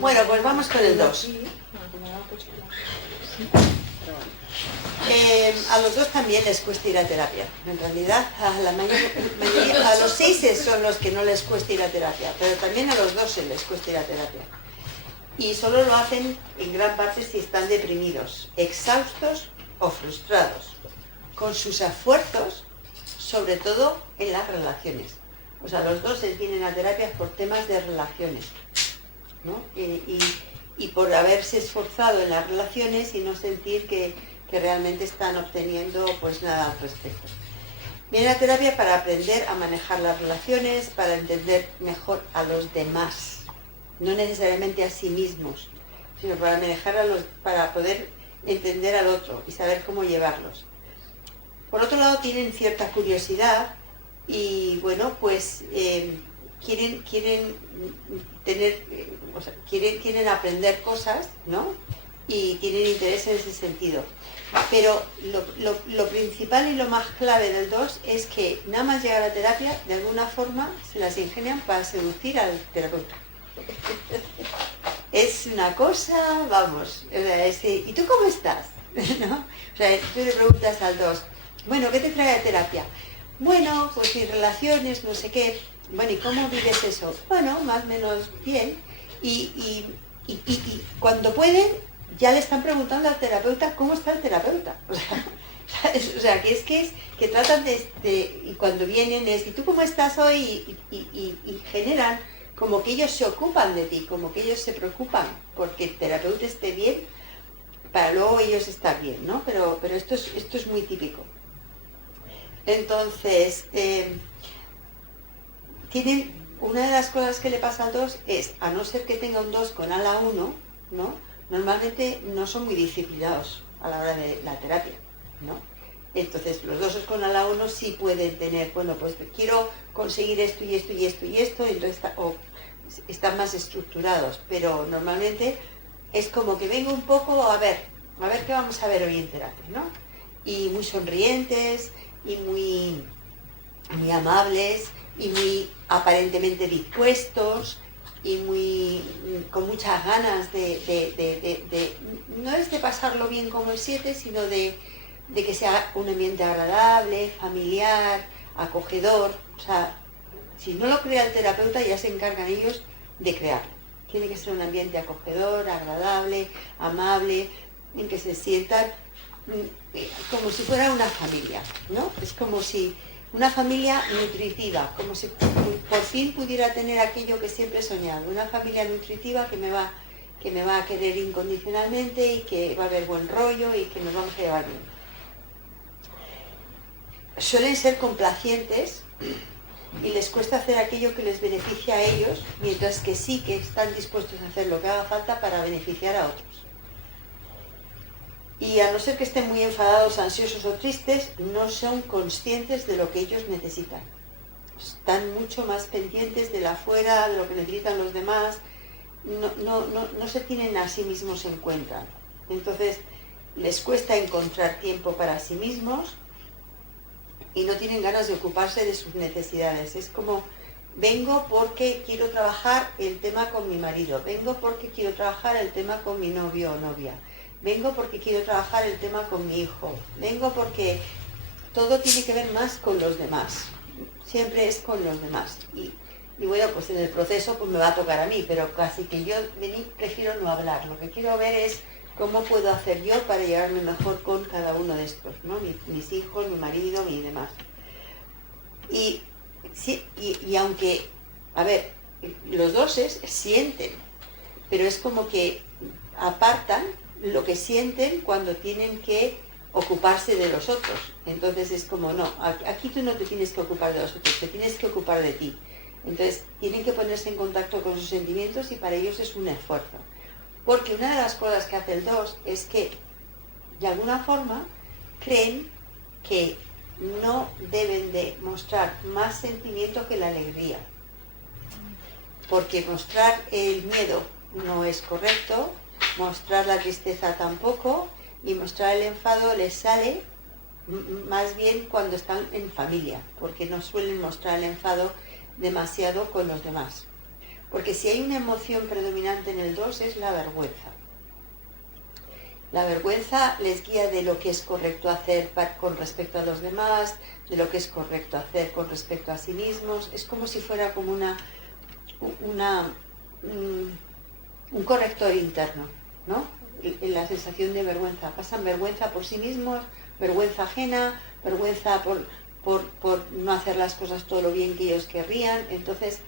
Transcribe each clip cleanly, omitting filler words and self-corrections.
Bueno, pues vamos con el 2. A los 2 también les cuesta ir a terapia. En realidad, a los 6 son los que no les cuesta ir a terapia, pero también a los 2 les cuesta ir a terapia. Y solo lo hacen en gran parte si están deprimidos, exhaustos o frustrados, con sus esfuerzos, sobre todo en las relaciones. O sea, los 2 vienen a terapia por temas de relaciones, ¿no? Y por haberse esforzado en las relaciones y no sentir que realmente están obteniendo pues nada al respecto. Vienen a terapia para aprender a manejar las relaciones, para entender mejor a los demás, no necesariamente a sí mismos, sino para manejar para poder entender al otro y saber cómo llevarlos. Por otro lado, tienen cierta curiosidad y bueno, pues quieren tener, quieren aprender cosas, ¿no? Y tienen interés en ese sentido. Pero lo principal y lo más clave del 2 es que nada más llegar a terapia, de alguna forma se las ingenian para seducir al terapeuta. Es una cosa, vamos, ¿y tú cómo estás? ¿No? O sea, tú le preguntas al 2, bueno, ¿qué te trae a terapia? Bueno, pues mis relaciones, no sé qué. Bueno, ¿y cómo vives eso? Bueno, más o menos bien. Y cuando pueden, ya le están preguntando al terapeuta cómo está el terapeuta. O sea que tratan y cuando vienen es, ¿y tú cómo estás hoy? Y generan como que ellos se ocupan de ti, como que ellos se preocupan porque el terapeuta esté bien, para luego ellos estar bien, ¿no? Pero esto es muy típico. Entonces, una de las cosas que le pasa al 2 es, a no ser que tenga un 2 con ala 1, ¿no? Normalmente no son muy disciplinados a la hora de la terapia, ¿no? Entonces, los 2 con ala 1 sí pueden tener, bueno, pues quiero conseguir esto y esto y esto y esto, entonces están más estructurados, pero normalmente es como que vengo un poco a ver qué vamos a ver hoy en terapia, ¿no? Y muy sonrientes, y muy amables, y muy aparentemente dispuestos, y con muchas ganas no es de pasarlo bien como el 7, sino de que sea un ambiente agradable, familiar, acogedor. O sea, si no lo crea el terapeuta, ya se encargan ellos de crearlo. Tiene que ser un ambiente acogedor, agradable, amable, en que se sientan como si fuera una familia, ¿no? Es como si una familia nutritiva, como si por fin pudiera tener aquello que siempre he soñado, una familia nutritiva que me va a querer incondicionalmente y que va a haber buen rollo y que nos vamos a llevar bien. Suelen ser complacientes y les cuesta hacer aquello que les beneficia a ellos, mientras que sí que están dispuestos a hacer lo que haga falta para beneficiar a otros. Y a no ser que estén muy enfadados, ansiosos o tristes, no son conscientes de lo que ellos necesitan. Están mucho más pendientes de la afuera, de lo que necesitan los demás, no se tienen a sí mismos en cuenta. Entonces, les cuesta encontrar tiempo para sí mismos y no tienen ganas de ocuparse de sus necesidades. Es como, vengo porque quiero trabajar el tema con mi marido, vengo porque quiero trabajar el tema con mi novio o novia, vengo porque quiero trabajar el tema con mi hijo, vengo porque todo tiene que ver más con los demás, siempre es con los demás. Y bueno, pues en el proceso pues me va a tocar a mí, pero casi que yo prefiero no hablar. Lo que quiero ver es cómo puedo hacer yo para llevarme mejor con cada uno de estos, ¿no? Mis hijos, mi marido y demás. Y aunque, a ver, los 2 sienten, pero es como que apartan lo que sienten cuando tienen que ocuparse de los otros. Entonces es como, no, aquí tú no te tienes que ocupar de los otros, te tienes que ocupar de ti. Entonces tienen que ponerse en contacto con sus sentimientos y para ellos es un esfuerzo. Porque una de las cosas que hace el 2 es que, de alguna forma, creen que no deben de mostrar más sentimiento que la alegría. Porque mostrar el miedo no es correcto, mostrar la tristeza tampoco, y mostrar el enfado les sale más bien cuando están en familia, porque no suelen mostrar el enfado demasiado con los demás. Porque si hay una emoción predominante en el 2 es la vergüenza. La vergüenza les guía de lo que es correcto hacer con respecto a los demás, de lo que es correcto hacer con respecto a sí mismos. Es como si fuera como un corrector interno, ¿no? La sensación de vergüenza. Pasan vergüenza por sí mismos, vergüenza ajena, vergüenza por no hacer las cosas todo lo bien que ellos querrían. Entonces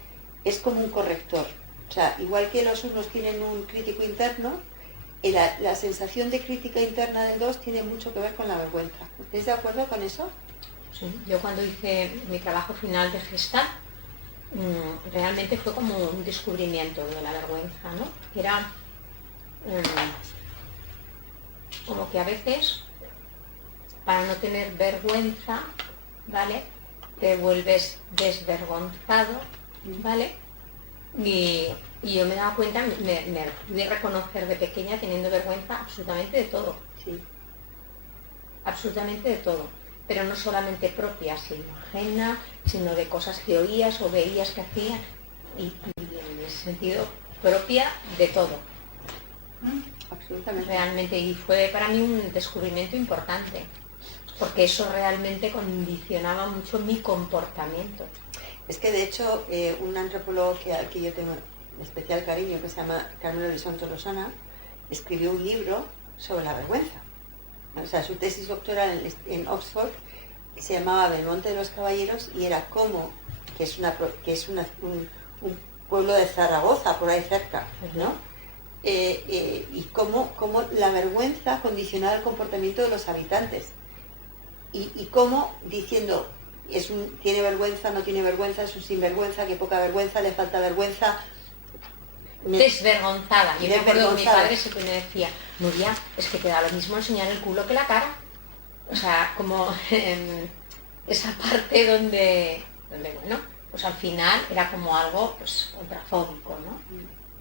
es como un corrector. O sea, igual que los unos tienen un crítico interno, la sensación de crítica interna del 2 tiene mucho que ver con la vergüenza. ¿Estáis de acuerdo con eso? Sí, yo cuando hice mi trabajo final de Gestalt, realmente fue como un descubrimiento de la vergüenza, ¿no? Era como que a veces, para no tener vergüenza, ¿vale? Te vuelves desvergonzado, ¿vale? Y yo me daba cuenta, me pude reconocer de pequeña teniendo vergüenza absolutamente de todo. Sí. Absolutamente de todo. Pero no solamente propia, sino ajena, sino de cosas que oías o veías que hacían. Y en ese sentido, propia de todo. Absolutamente. Realmente, y fue para mí un descubrimiento importante, porque eso realmente condicionaba mucho mi comportamiento. Es que de hecho un antropólogo al que yo tengo especial cariño, que se llama Carmelo Lisón Tolosana, escribió un libro sobre la vergüenza. O sea, su tesis doctoral en Oxford se llamaba Belmonte de los Caballeros y era como, que es un pueblo de Zaragoza, por ahí cerca, ¿no? Y cómo la vergüenza condicionaba el comportamiento de los habitantes. Y cómo diciendo, tiene vergüenza, no tiene vergüenza, es un sinvergüenza, que poca vergüenza, le falta vergüenza. Desvergonzada. Yo me acuerdo que mi padre siempre me decía, Nuria, es que te da lo mismo enseñar el culo que la cara. O sea, como esa parte donde, bueno, pues al final era como algo pues contrafóbico, ¿no?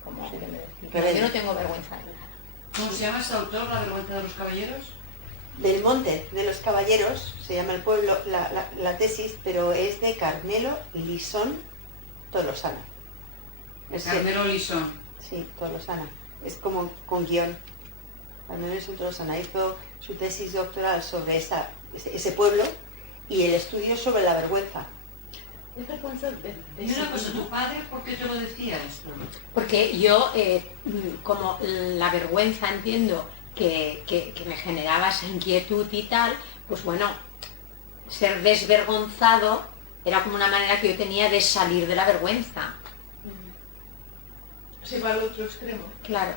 Como que me decía, yo no tengo vergüenza de nada. ¿Cómo se llama este autor, La vergüenza de los caballeros? Belmonte de los Caballeros, se llama el pueblo, la tesis, pero es de Carmelo Lisón Tolosana. Carmelo Lisón. Sí, Tolosana. Es como con guión. Carmelo Lisón Tolosana hizo su tesis doctoral sobre ese pueblo y el estudio sobre la vergüenza. ¿Es vergüenza de una cosa, tu padre, por qué te lo decía esto? Porque yo, como la vergüenza entiendo que me generaba esa inquietud y tal, pues bueno, ser desvergonzado era como una manera que yo tenía de salir de la vergüenza. ¿Se va al otro extremo? Claro.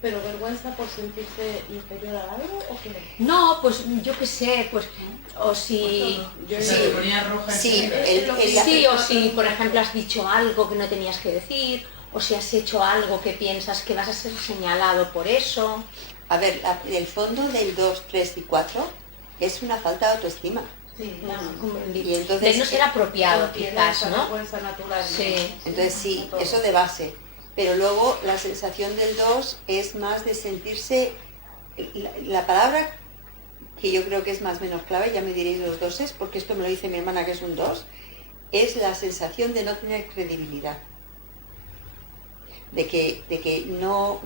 ¿Pero vergüenza por sentirse inferior a algo o qué? No, pues yo qué sé, pues, o si... Sí, o si, por ejemplo, has dicho algo que no tenías que decir, o si has hecho algo que piensas que vas a ser señalado por eso. A ver, el fondo del 2, 3 y 4 es una falta de autoestima. Sí, y entonces, de no ser apropiado, quizás, ¿no? Natural, sí. Entonces sí, eso de base. Pero luego la sensación del 2 es más de sentirse... La palabra que yo creo que es más o menos clave, ya me diréis los doses, porque esto me lo dice mi hermana que es un 2, es la sensación de no tener credibilidad. De que no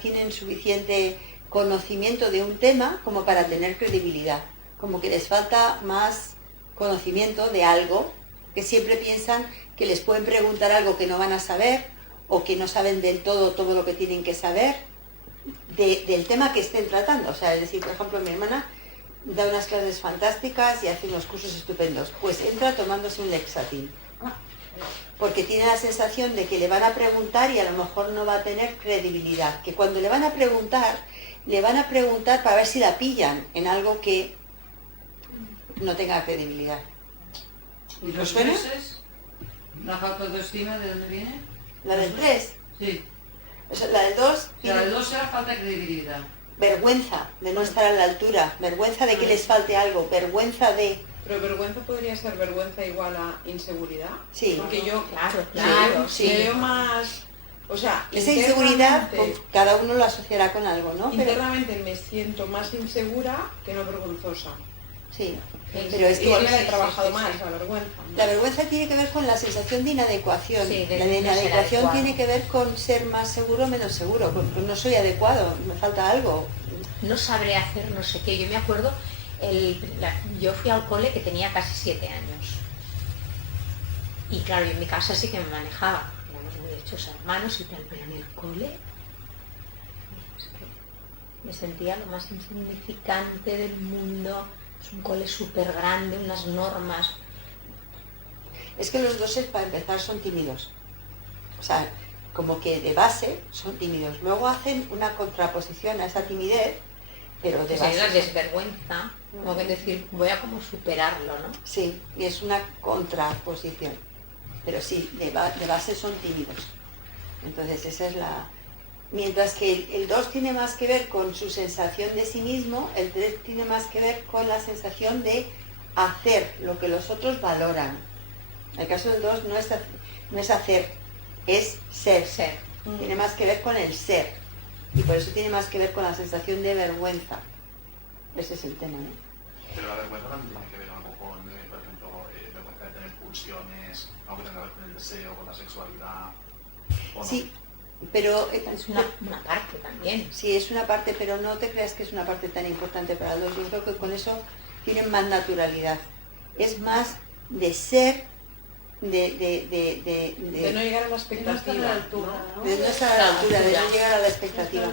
tienen suficiente conocimiento de un tema como para tener credibilidad. Como que les falta más conocimiento de algo, que siempre piensan que les pueden preguntar algo que no van a saber o que no saben del todo lo que tienen que saber del tema que estén tratando. O sea, es decir, por ejemplo, mi hermana da unas clases fantásticas y hace unos cursos estupendos. Pues entra tomándose un Lexatin. Porque tiene la sensación de que le van a preguntar y a lo mejor no va a tener credibilidad. Que cuando le van a preguntar para ver si la pillan en algo que no tenga credibilidad. ¿Y los meses? ¿La falta de autoestima de dónde viene? ¿La del 3? Sí. O sea, la del 2... O sea, la del 2 era falta de credibilidad. Vergüenza de no estar a la altura, vergüenza de que les falte algo, vergüenza de... ¿Pero vergüenza podría ser vergüenza igual a inseguridad? Sí. Porque yo, claro, sí. veo más... O sea, esa inseguridad cada uno lo asociará con algo, ¿no? Internamente me siento más insegura que no vergonzosa. Sí, pero es que Igual me la he sí, trabajado sí, más, sí. la vergüenza. la vergüenza tiene que ver con la sensación de inadecuación. Sí, de La no de ser inadecuación adecuado. tiene que ver con ser más seguro o menos seguro. Pues no soy adecuado, me falta algo. No sabré hacer no sé qué. Yo me acuerdo, yo fui al cole que tenía casi 7 años. Y claro, yo en mi casa sí que me manejaba. Éramos muy hechos hermanos y tal, pero en el cole es que me sentía lo más insignificante del mundo. Es un cole súper grande, unas normas. Es que los dos, para empezar, son tímidos. O sea, como que de base son tímidos. Luego hacen una contraposición a esa timidez, pero de Que hay una base... desvergüenza. Como que decir, voy a como superarlo, ¿no? Sí, y es una contraposición. Pero sí, de base son tímidos. Entonces esa es la... Mientras que el 2 tiene más que ver con su sensación de sí mismo, el 3 tiene más que ver con la sensación de hacer lo que los otros valoran. El caso del 2 no es hacer, es ser. Ser. Tiene más que ver con el ser. Y por eso tiene más que ver con la sensación de vergüenza. Ese es el tema, ¿no? Pero la vergüenza también tiene que ver algo con, por ejemplo, vergüenza de tener pulsiones, algo que tenga que ver con el deseo, con la sexualidad. ¿O no? Sí, pero... Es una parte también. Sí, es una parte, pero no te creas que es una parte tan importante para los dos. Yo creo que con eso tienen más naturalidad. Es más de ser, De no llegar a la expectativa. De no estar a la altura, ¿no? de no estar a la altura, de no llegar a la expectativa.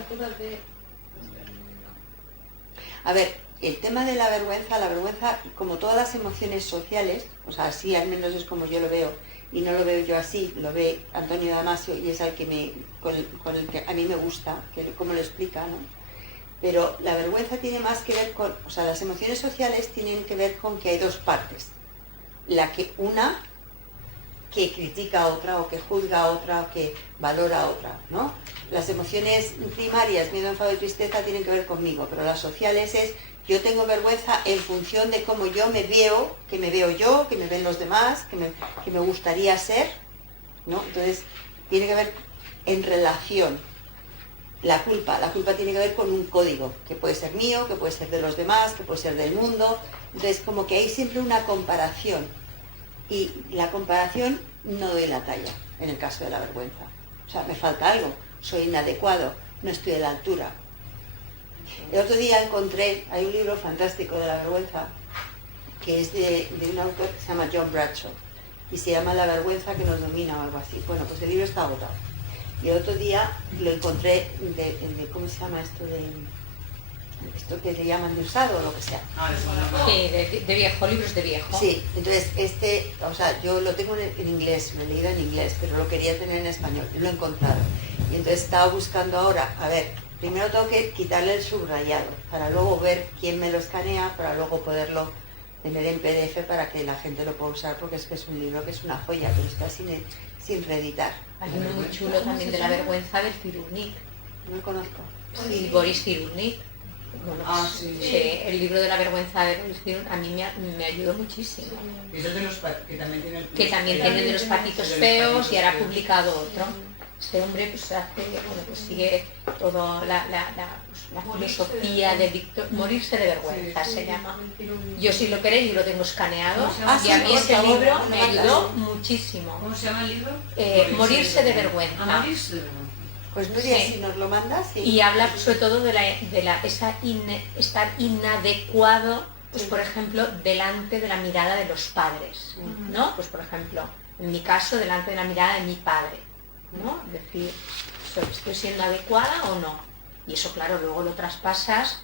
A ver, el tema de la vergüenza, como todas las emociones sociales, o sea, así al menos es como yo lo veo, y no lo veo yo así, lo ve Antonio Damasio y es el que con el que a mí me gusta, como lo explica, ¿no? Pero la vergüenza tiene más que ver con, o sea, las emociones sociales tienen que ver con que hay dos partes. Una que critica a otra, o que juzga a otra, o que valora a otra, ¿no? Las emociones primarias, miedo, enfado y tristeza, tienen que ver conmigo, pero las sociales es, yo tengo vergüenza en función de cómo yo me veo, que me veo yo, que me ven los demás, que me gustaría ser, ¿no? Entonces, tiene que ver en relación. La culpa tiene que ver con un código, que puede ser mío, que puede ser de los demás, que puede ser del mundo. Entonces, como que hay siempre una comparación. Y la comparación no doy la talla, en el caso de la vergüenza. O sea, me falta algo, soy inadecuado, no estoy a la altura. El otro día hay un libro fantástico de la vergüenza, que es de un autor que se llama John Bradshaw, y se llama La vergüenza que nos domina o algo así. Bueno, pues el libro está agotado. Y el otro día lo encontré ¿cómo se llama esto? Esto que le llaman de usado o lo que sea. Sí, de viejo, libros de viejo. Sí, entonces o sea, yo lo tengo en inglés, lo he leído en inglés, pero lo quería tener en español, y lo he encontrado. Y entonces estaba buscando ahora, a ver, primero tengo que quitarle el subrayado, para luego ver quién me lo escanea, para luego poderlo tener en PDF para que la gente lo pueda usar, porque es que es un libro que es una joya, pero está sin reeditar. Hay uno muy chulo también de la vergüenza del Cyrulnik. No lo conozco. Sí, Boris Cyrulnik. Bueno, sí. el libro de la vergüenza de Boris Cyrulnik a mí me ayudó muchísimo. Eso de los que también tienen... Que también tiene de los patitos feos y ahora ha publicado otro. Este hombre pues sigue toda la filosofía de Víctor, morirse de vergüenza se llama. Yo si lo queréis, yo lo tengo escaneado y a mí ese libro me ayudó muchísimo. ¿Cómo se llama el libro? Morirse de vergüenza. Morirse de vergüenza. Pues Nuria, Sí. si nos lo mandas... Sí. Y habla sobre todo de estar inadecuado, pues por ejemplo, delante de la mirada de los padres, ¿no? Pues por ejemplo, en mi caso, delante de la mirada de mi padre, ¿no? Es decir, ¿estoy siendo adecuada o no? Y eso, claro, luego lo traspasas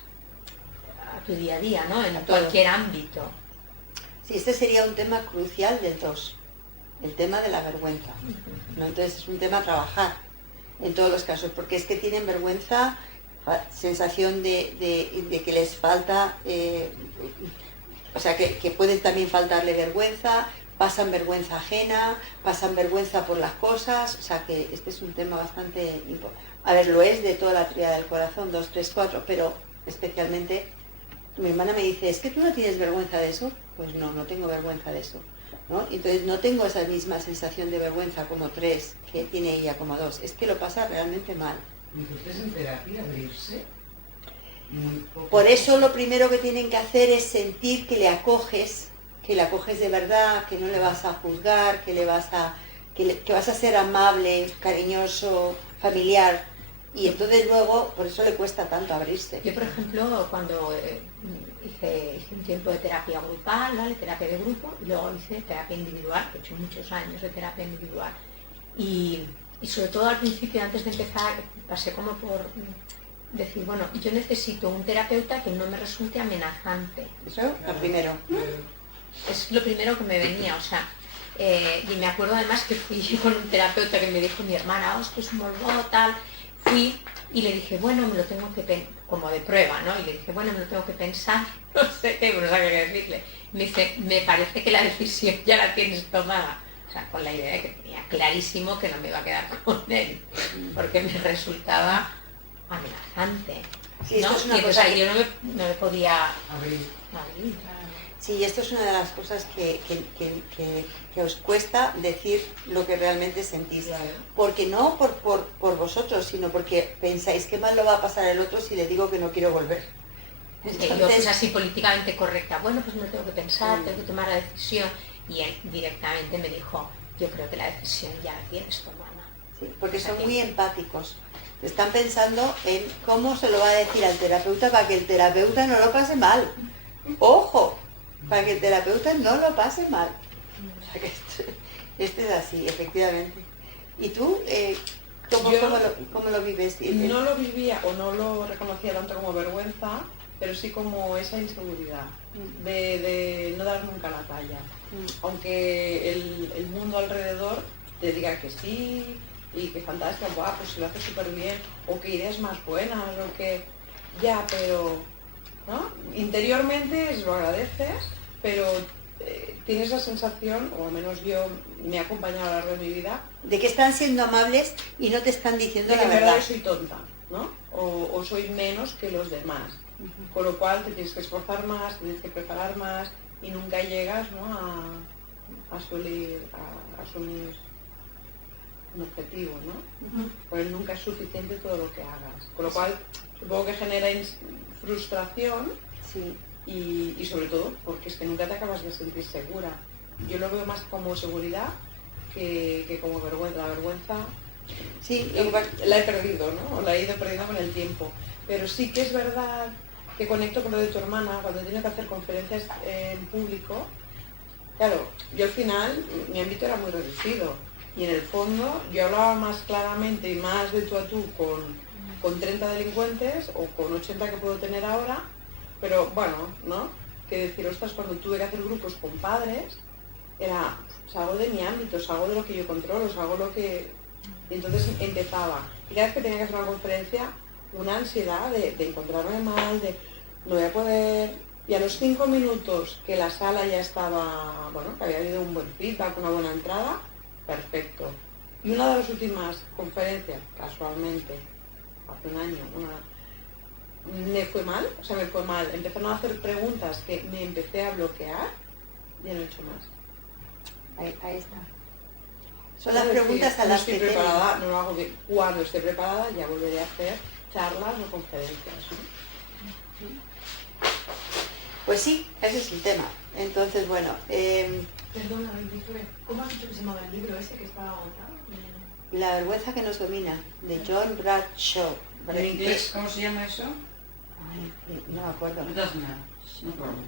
a tu día a día, ¿no? En cualquier ámbito. Sí, este sería un tema crucial del 2, el tema de la vergüenza, ¿no? Entonces es un tema a trabajar en todos los casos, porque es que tienen vergüenza, sensación de que les falta, o sea, que pueden también faltarle vergüenza, pasan vergüenza ajena, pasan vergüenza por las cosas, o sea que este es un tema bastante importante. A ver, lo es de toda la tríada del corazón, 2, 3, 4, pero especialmente mi hermana me dice, ¿es que tú no tienes vergüenza de eso? Pues no tengo vergüenza de eso, ¿no? Entonces no tengo esa misma sensación de vergüenza como 3 que tiene ella como 2, es que lo pasa realmente mal. ¿Y ustedes en terapia abrirse? muy poco. Por eso lo primero que tienen que hacer es sentir que le acoges de verdad, que no le vas a juzgar, que vas a ser amable, cariñoso, familiar. Y entonces luego, por eso le cuesta tanto abrirse. Yo, por ejemplo, cuando hice un tiempo de terapia grupal, ¿vale? Terapia de grupo, y luego hice terapia individual, he hecho muchos años de terapia individual. Y sobre todo al principio, antes de empezar, pasé como por decir, bueno, yo necesito un terapeuta que no me resulte amenazante. Eso, lo primero. Es lo primero que me venía, o sea, y me acuerdo además que fui con un terapeuta que me dijo mi hermana, que es un morbo, tal. Fui y le dije, bueno, me lo tengo que pensar, como de prueba, ¿no? Y le dije, bueno, me lo tengo que pensar, no sé qué, no sabía qué decirle. Me dice, me parece que la decisión ya la tienes tomada. O sea, con la idea de que tenía clarísimo que no me iba a quedar con él, porque me resultaba amenazante. Sí, ¿no? esto es una Y entonces cosa ahí yo no me podía Abrir. abrir. Sí, esto es una de las cosas que os cuesta decir lo que realmente sentís. Claro. Porque no por vosotros, sino porque pensáis qué mal lo va a pasar el otro si le digo que no quiero volver. Sí, yo pues así políticamente correcta, bueno, pues me lo tengo que pensar, tengo que tomar la decisión. Y él directamente me dijo, yo creo que la decisión ya la tienes tomada. Sí, porque son muy empáticos. Están pensando en cómo se lo va a decir al terapeuta para que el terapeuta no lo pase mal. ¡Ojo! Para que el terapeuta no lo pase mal. O sea que esto es así, efectivamente. ¿Y tú cómo lo vives? No lo vivía o no lo reconocía tanto como vergüenza, pero sí como esa inseguridad de no dar nunca la talla. Aunque el mundo alrededor te diga que sí y que fantástico, guau, pues si lo haces súper bien, o que ideas más buenas, o que ya, pero ¿no? Interiormente lo agradeces, pero tienes la sensación, o al menos yo me ha acompañado a lo largo de mi vida, de que están siendo amables y no te están diciendo de que la en verdad. verdad soy tonta, ¿no? O soy menos que los demás. Con lo cual te tienes que esforzar más, te tienes que preparar más y nunca llegas, ¿no? a asumir un objetivo, ¿no? Porque nunca es suficiente todo lo que hagas. Con lo cual supongo que genera frustración. Sí. Y sobre todo porque es que nunca te acabas de sentir segura. Yo lo veo más como seguridad que como vergüenza. La vergüenza Sí, la he perdido, ¿no? O la he ido perdiendo con el tiempo. Pero sí que es verdad que conecto con lo de tu hermana cuando tiene que hacer conferencias en público. Claro, yo al final, mi ámbito era muy reducido. Y en el fondo yo hablaba más claramente y más de tú a tú con 30 delincuentes o con 80 que puedo tener ahora. Pero bueno, ¿no? Que decir, ostras, cuando tuve que hacer grupos con padres, era, salgo de mi ámbito, salgo de lo que yo controlo, salgo lo que... Y entonces empezaba. Y cada vez que tenía que hacer una conferencia, una ansiedad de encontrarme mal, de no voy a poder... Y a los 5 minutos que la sala ya estaba, bueno, que había habido un buen feedback, una buena entrada, perfecto. Y una de las últimas conferencias, casualmente, hace un año, me fue mal, empezaron a hacer preguntas que me empecé a bloquear y no he hecho más. Ahí está. Son las preguntas a las que estoy preparada, no lo hago bien. Cuando esté preparada ya volveré a hacer charlas o conferencias, ¿no? Pues sí, ese es el tema. Entonces, bueno, Perdona, Victoria, ¿cómo has dicho que se llamaba el libro ese que estaba agotado? La vergüenza que nos domina, de John Bradshaw. ¿En inglés cómo se llama eso? Ay, no me acuerdo. No doesn't matter. No problem.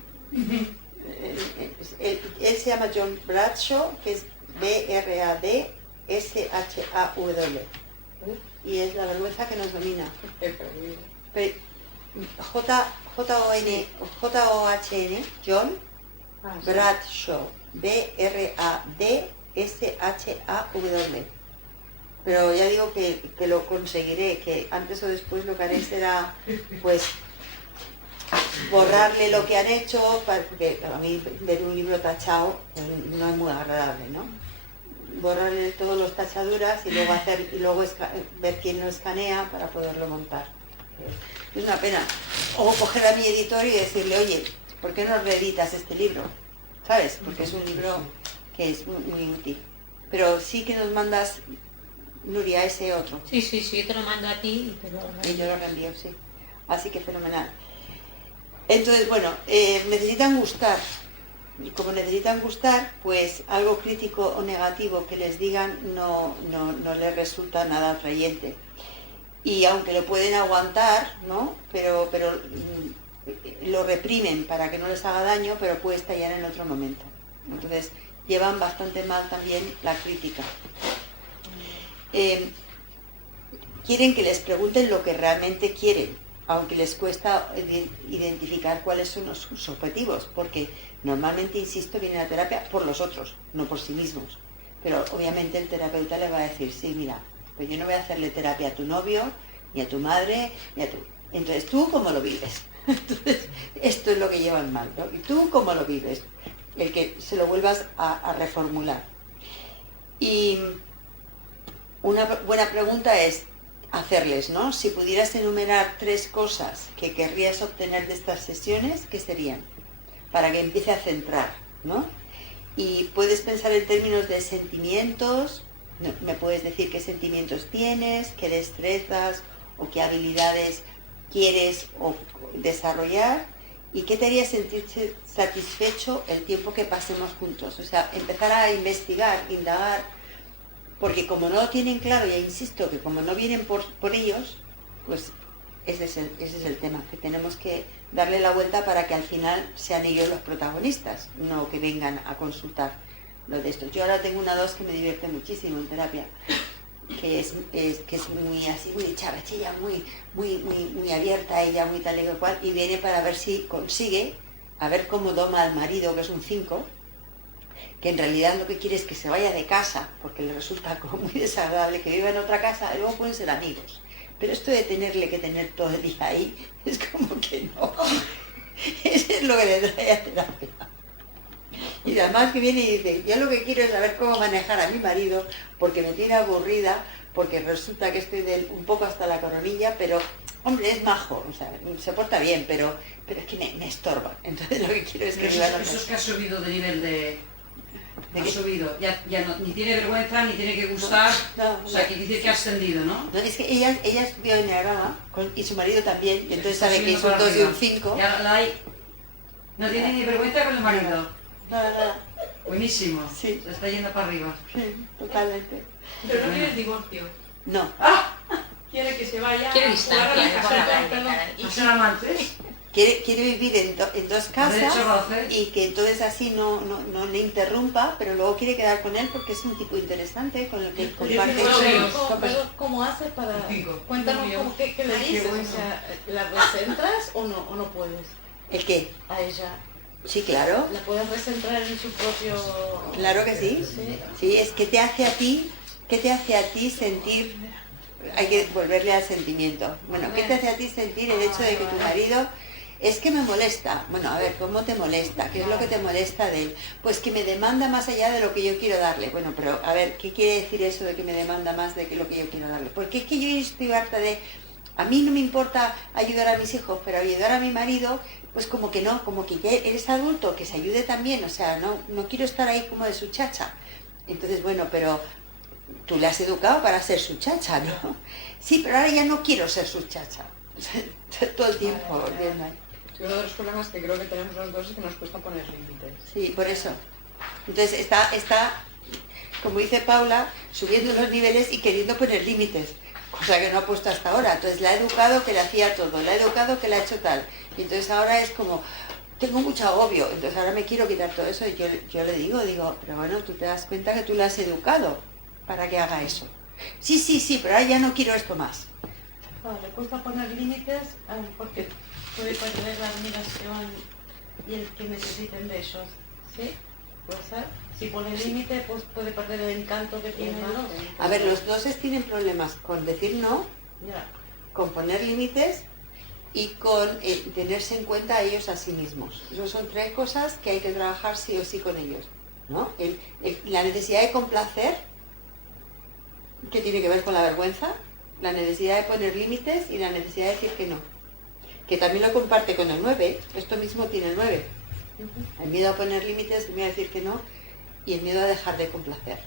Él se llama John Bradshaw, que es Bradshw, y es la vergüenza que nos domina. Pero, J-O-H-N, John Bradshaw, Bradshw. Pero ya digo que lo conseguiré, que antes o después lo que haré será, pues, borrarle lo que han hecho, porque a mí ver un libro tachado no es muy agradable, ¿no? Borrarle todas las tachaduras y luego ver quién lo escanea para poderlo montar. Es una pena. O coger a mi editor y decirle, oye, ¿por qué no reeditas este libro? ¿Sabes? Porque es un libro que es muy, muy útil. Pero sí que nos mandas, Nuria, ese otro. Sí, yo te lo mando a ti y te lo... Y yo lo reenvío, sí. Así que fenomenal. Entonces, bueno, necesitan gustar. Y como necesitan gustar, pues algo crítico o negativo que les digan no les resulta nada atrayente. Y aunque lo pueden aguantar, ¿no? Pero lo reprimen para que no les haga daño, pero puede estallar en otro momento. Entonces, llevan bastante mal también la crítica. Quieren que les pregunten lo que realmente quieren, aunque les cuesta identificar cuáles son sus objetivos, porque normalmente, insisto, vienen a terapia por los otros, no por sí mismos. Pero obviamente el terapeuta le va a decir, sí, mira, pues yo no voy a hacerle terapia a tu novio, ni a tu madre, ni a tu... Entonces, ¿tú cómo lo vives? Entonces, esto es lo que llevan mal, ¿no? ¿Y tú cómo lo vives? El que se lo vuelvas a reformular. Y una buena pregunta es hacerles, ¿no? Si pudieras enumerar 3 cosas que querrías obtener de estas sesiones, ¿qué serían? Para que empiece a centrar, ¿no? Y puedes pensar en términos de sentimientos, me puedes decir qué sentimientos tienes, qué destrezas o qué habilidades quieres desarrollar y qué te haría sentirse satisfecho el tiempo que pasemos juntos. O sea, empezar a investigar, indagar, porque como no lo tienen claro, ya insisto, que como no vienen por ellos, pues ese es el tema, que tenemos que darle la vuelta para que al final sean ellos los protagonistas, no que vengan a consultar lo de esto. Yo ahora tengo una dos que me divierte muchísimo en terapia, que es muy así, muy charachilla, muy abierta ella, muy tal y cual, y viene para ver si consigue, a ver cómo doma al marido, que es un 5, que en realidad lo que quiere es que se vaya de casa, porque le resulta como muy desagradable que viva en otra casa, y luego pueden ser amigos. Pero esto de tenerle que tener todo el día ahí, es como que no. Eso es lo que le trae a terapia. Y además que viene y dice, yo lo que quiero es saber cómo manejar a mi marido, porque me tiene aburrida, porque resulta que estoy un poco hasta la coronilla, pero, hombre, es majo, o sea, se porta bien, pero es que me estorba. Entonces lo que quiero es que... Eso es que ha subido de nivel de... Ha subido, ya no, ni tiene vergüenza, ni tiene que gustar, o sea, quiere decir que ha ascendido, ¿no? No, es que ella estudió en Enneagrama y su marido también, y entonces sabe que es un 2 y un 5. No tiene ni vergüenza con el marido. Nada. Buenísimo, sí. Se está yendo para arriba. Sí, totalmente. Pero no quiere el divorcio. No. Quiere que se vaya. Quiere distancia, ¿Y ser amantes? Quiere vivir en 2 casas y que entonces así no le interrumpa, pero luego quiere quedar con él porque es un tipo interesante con el que comparte. ¿Cómo hace para...? Cuéntanos qué le dices, o sea, ¿la recentras o no puedes? ¿El qué? A ella. Sí, claro. ¿La puedes recentrar en su propio...? Claro que sí. Sí, es que te hace a ti sentir... Hay que volverle al sentimiento. Bueno, ¿qué te hace a ti sentir el hecho de que tu marido... Es que me molesta. Bueno, a ver, ¿cómo te molesta? ¿Qué es lo que te molesta de él? Pues que me demanda más allá de lo que yo quiero darle. Bueno, pero a ver, ¿qué quiere decir eso de que me demanda más de lo que yo quiero darle? Porque es que yo estoy harta de... A mí no me importa ayudar a mis hijos, pero ayudar a mi marido, pues como que no, como que ya eres adulto, que se ayude también. O sea, no quiero estar ahí como de su chacha. Entonces, bueno, pero tú le has educado para ser su chacha, ¿no? Sí, pero ahora ya no quiero ser su chacha. Todo el tiempo viendo ahí. Uno de los problemas que creo que tenemos los dos es que nos cuesta poner límites. Sí, por eso. Entonces está, como dice Paula, subiendo los niveles y queriendo poner límites, cosa que no ha puesto hasta ahora. Entonces la ha educado que le hacía todo, la ha educado que le ha hecho tal. Y entonces ahora es como, tengo mucho agobio, entonces ahora me quiero quitar todo eso. Y yo le digo, pero bueno, tú te das cuenta que tú la has educado para que haga eso. Sí, pero ahora ya no quiero esto más. Le cuesta poner límites porque puede perder la admiración y el que necesiten de ellos, ¿sí? Puede ser. Si pone límite, pues puede perder el encanto que tiene, ¿no? A ver, los dos tienen problemas con decir no, con poner límites y con tenerse en cuenta a ellos a sí mismos. Esas son 3 cosas que hay que trabajar sí o sí con ellos, ¿no? La necesidad de complacer, que tiene que ver con la vergüenza, la necesidad de poner límites y la necesidad de decir que no. Que también lo comparte con el 9, esto mismo tiene el 9. El miedo a poner límites, el miedo a decir que no y el miedo a dejar de complacer.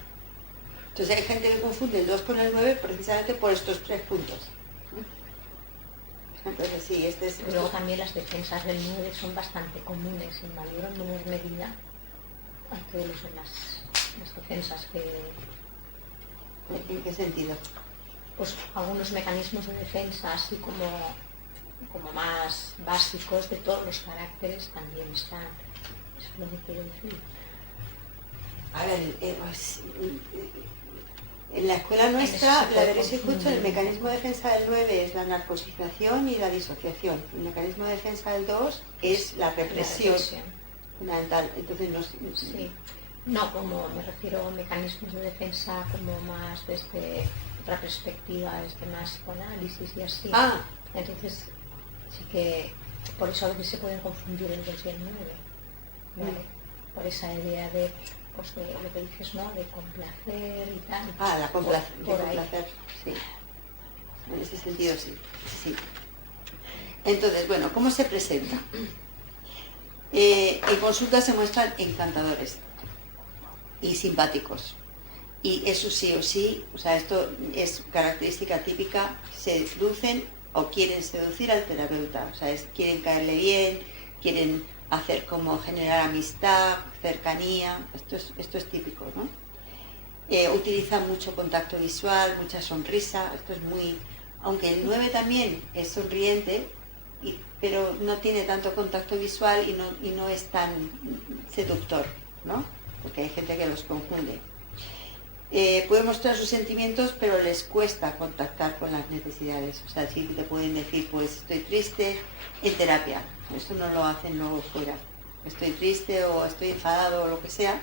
Entonces hay gente que confunde el 2 con el 9 precisamente por estos 3 puntos. Entonces sí, Luego también las defensas del 9 son bastante comunes, en mayor o menor medida, a todos las defensas que... ¿En qué sentido? Pues algunos mecanismos de defensa así como más básicos de todos los caracteres también están. Eso es lo que quiero decir. A ver, en la escuela nuestra, la veréis escucho, el mecanismo de defensa del 9 es la narcosización y la disociación. El mecanismo de defensa del 2 es la represión fundamental. Entonces, sí. No, como me refiero a mecanismos de defensa como más desde otra perspectiva, desde más psicoanálisis y así. Entonces, sí que por eso a veces se pueden confundir el 2 y el 9. ¿Vale? Por esa idea de, pues de lo que dices, ¿no? De complacer y tal. La complacer, sí. En ese sentido, sí. Entonces, bueno, ¿cómo se presenta? En consulta se muestran encantadores y simpáticos. Y eso sí o sí, o sea, esto es característica típica, seducen o quieren seducir al terapeuta. O sea, quieren caerle bien, quieren hacer como generar amistad, cercanía, esto es típico, ¿no? Utilizan mucho contacto visual, mucha sonrisa, esto es muy... Aunque el 9 también es sonriente, pero no tiene tanto contacto visual y no es tan seductor, ¿no? Porque hay gente que los confunde. Pueden mostrar sus sentimientos, pero les cuesta contactar con las necesidades. O sea, sí te pueden decir, pues estoy triste en terapia. Eso no lo hacen luego fuera. Estoy triste o estoy enfadado o lo que sea,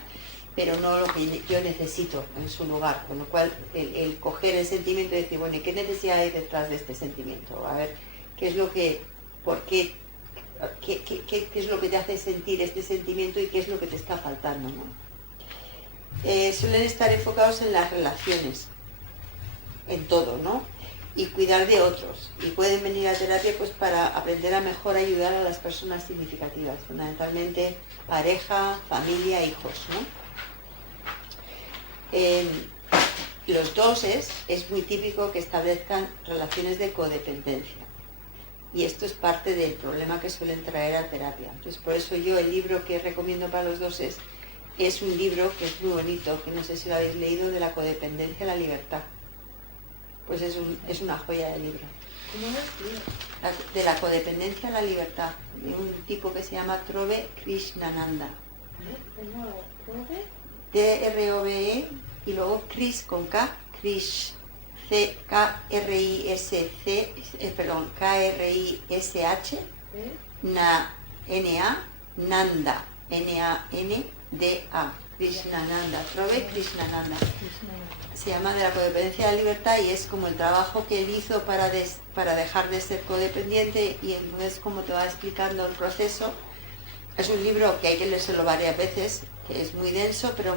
pero no lo que yo necesito en su lugar. Con lo cual, el coger el sentimiento y decir, bueno, ¿y qué necesidad hay detrás de este sentimiento? A ver, ¿qué es lo que, por qué, qué es lo que te hace sentir este sentimiento y qué es lo que te está faltando, ¿no? Suelen estar enfocados en las relaciones, en todo, ¿no? Y cuidar de otros. Y pueden venir a terapia pues para aprender a mejor ayudar a las personas significativas, fundamentalmente pareja, familia, hijos, ¿no? Los 2 es muy típico que establezcan relaciones de codependencia. Y esto es parte del problema que suelen traer a terapia. Entonces, por eso yo el libro que recomiendo para los 2 es un libro que es muy bonito, que no sé si lo habéis leído, de la codependencia a la libertad. Pues es una joya de libro. ¿Cómo es? De la codependencia a la libertad, de un tipo que se llama Trove Krishnananda. ¿Trove? T-R-O-V-E y luego Kris con K, Krish, C-K-R-I-S-C, K-R-I-S-H, N-A, Nanda, N-A-N-D-A, Krishnananda, Trove Krishnananda. Se llama De la codependencia a la libertad y es como el trabajo que él hizo para dejar de ser codependiente, y entonces como te va explicando el proceso. Es un libro que hay que leérselo varias veces, que es muy denso, pero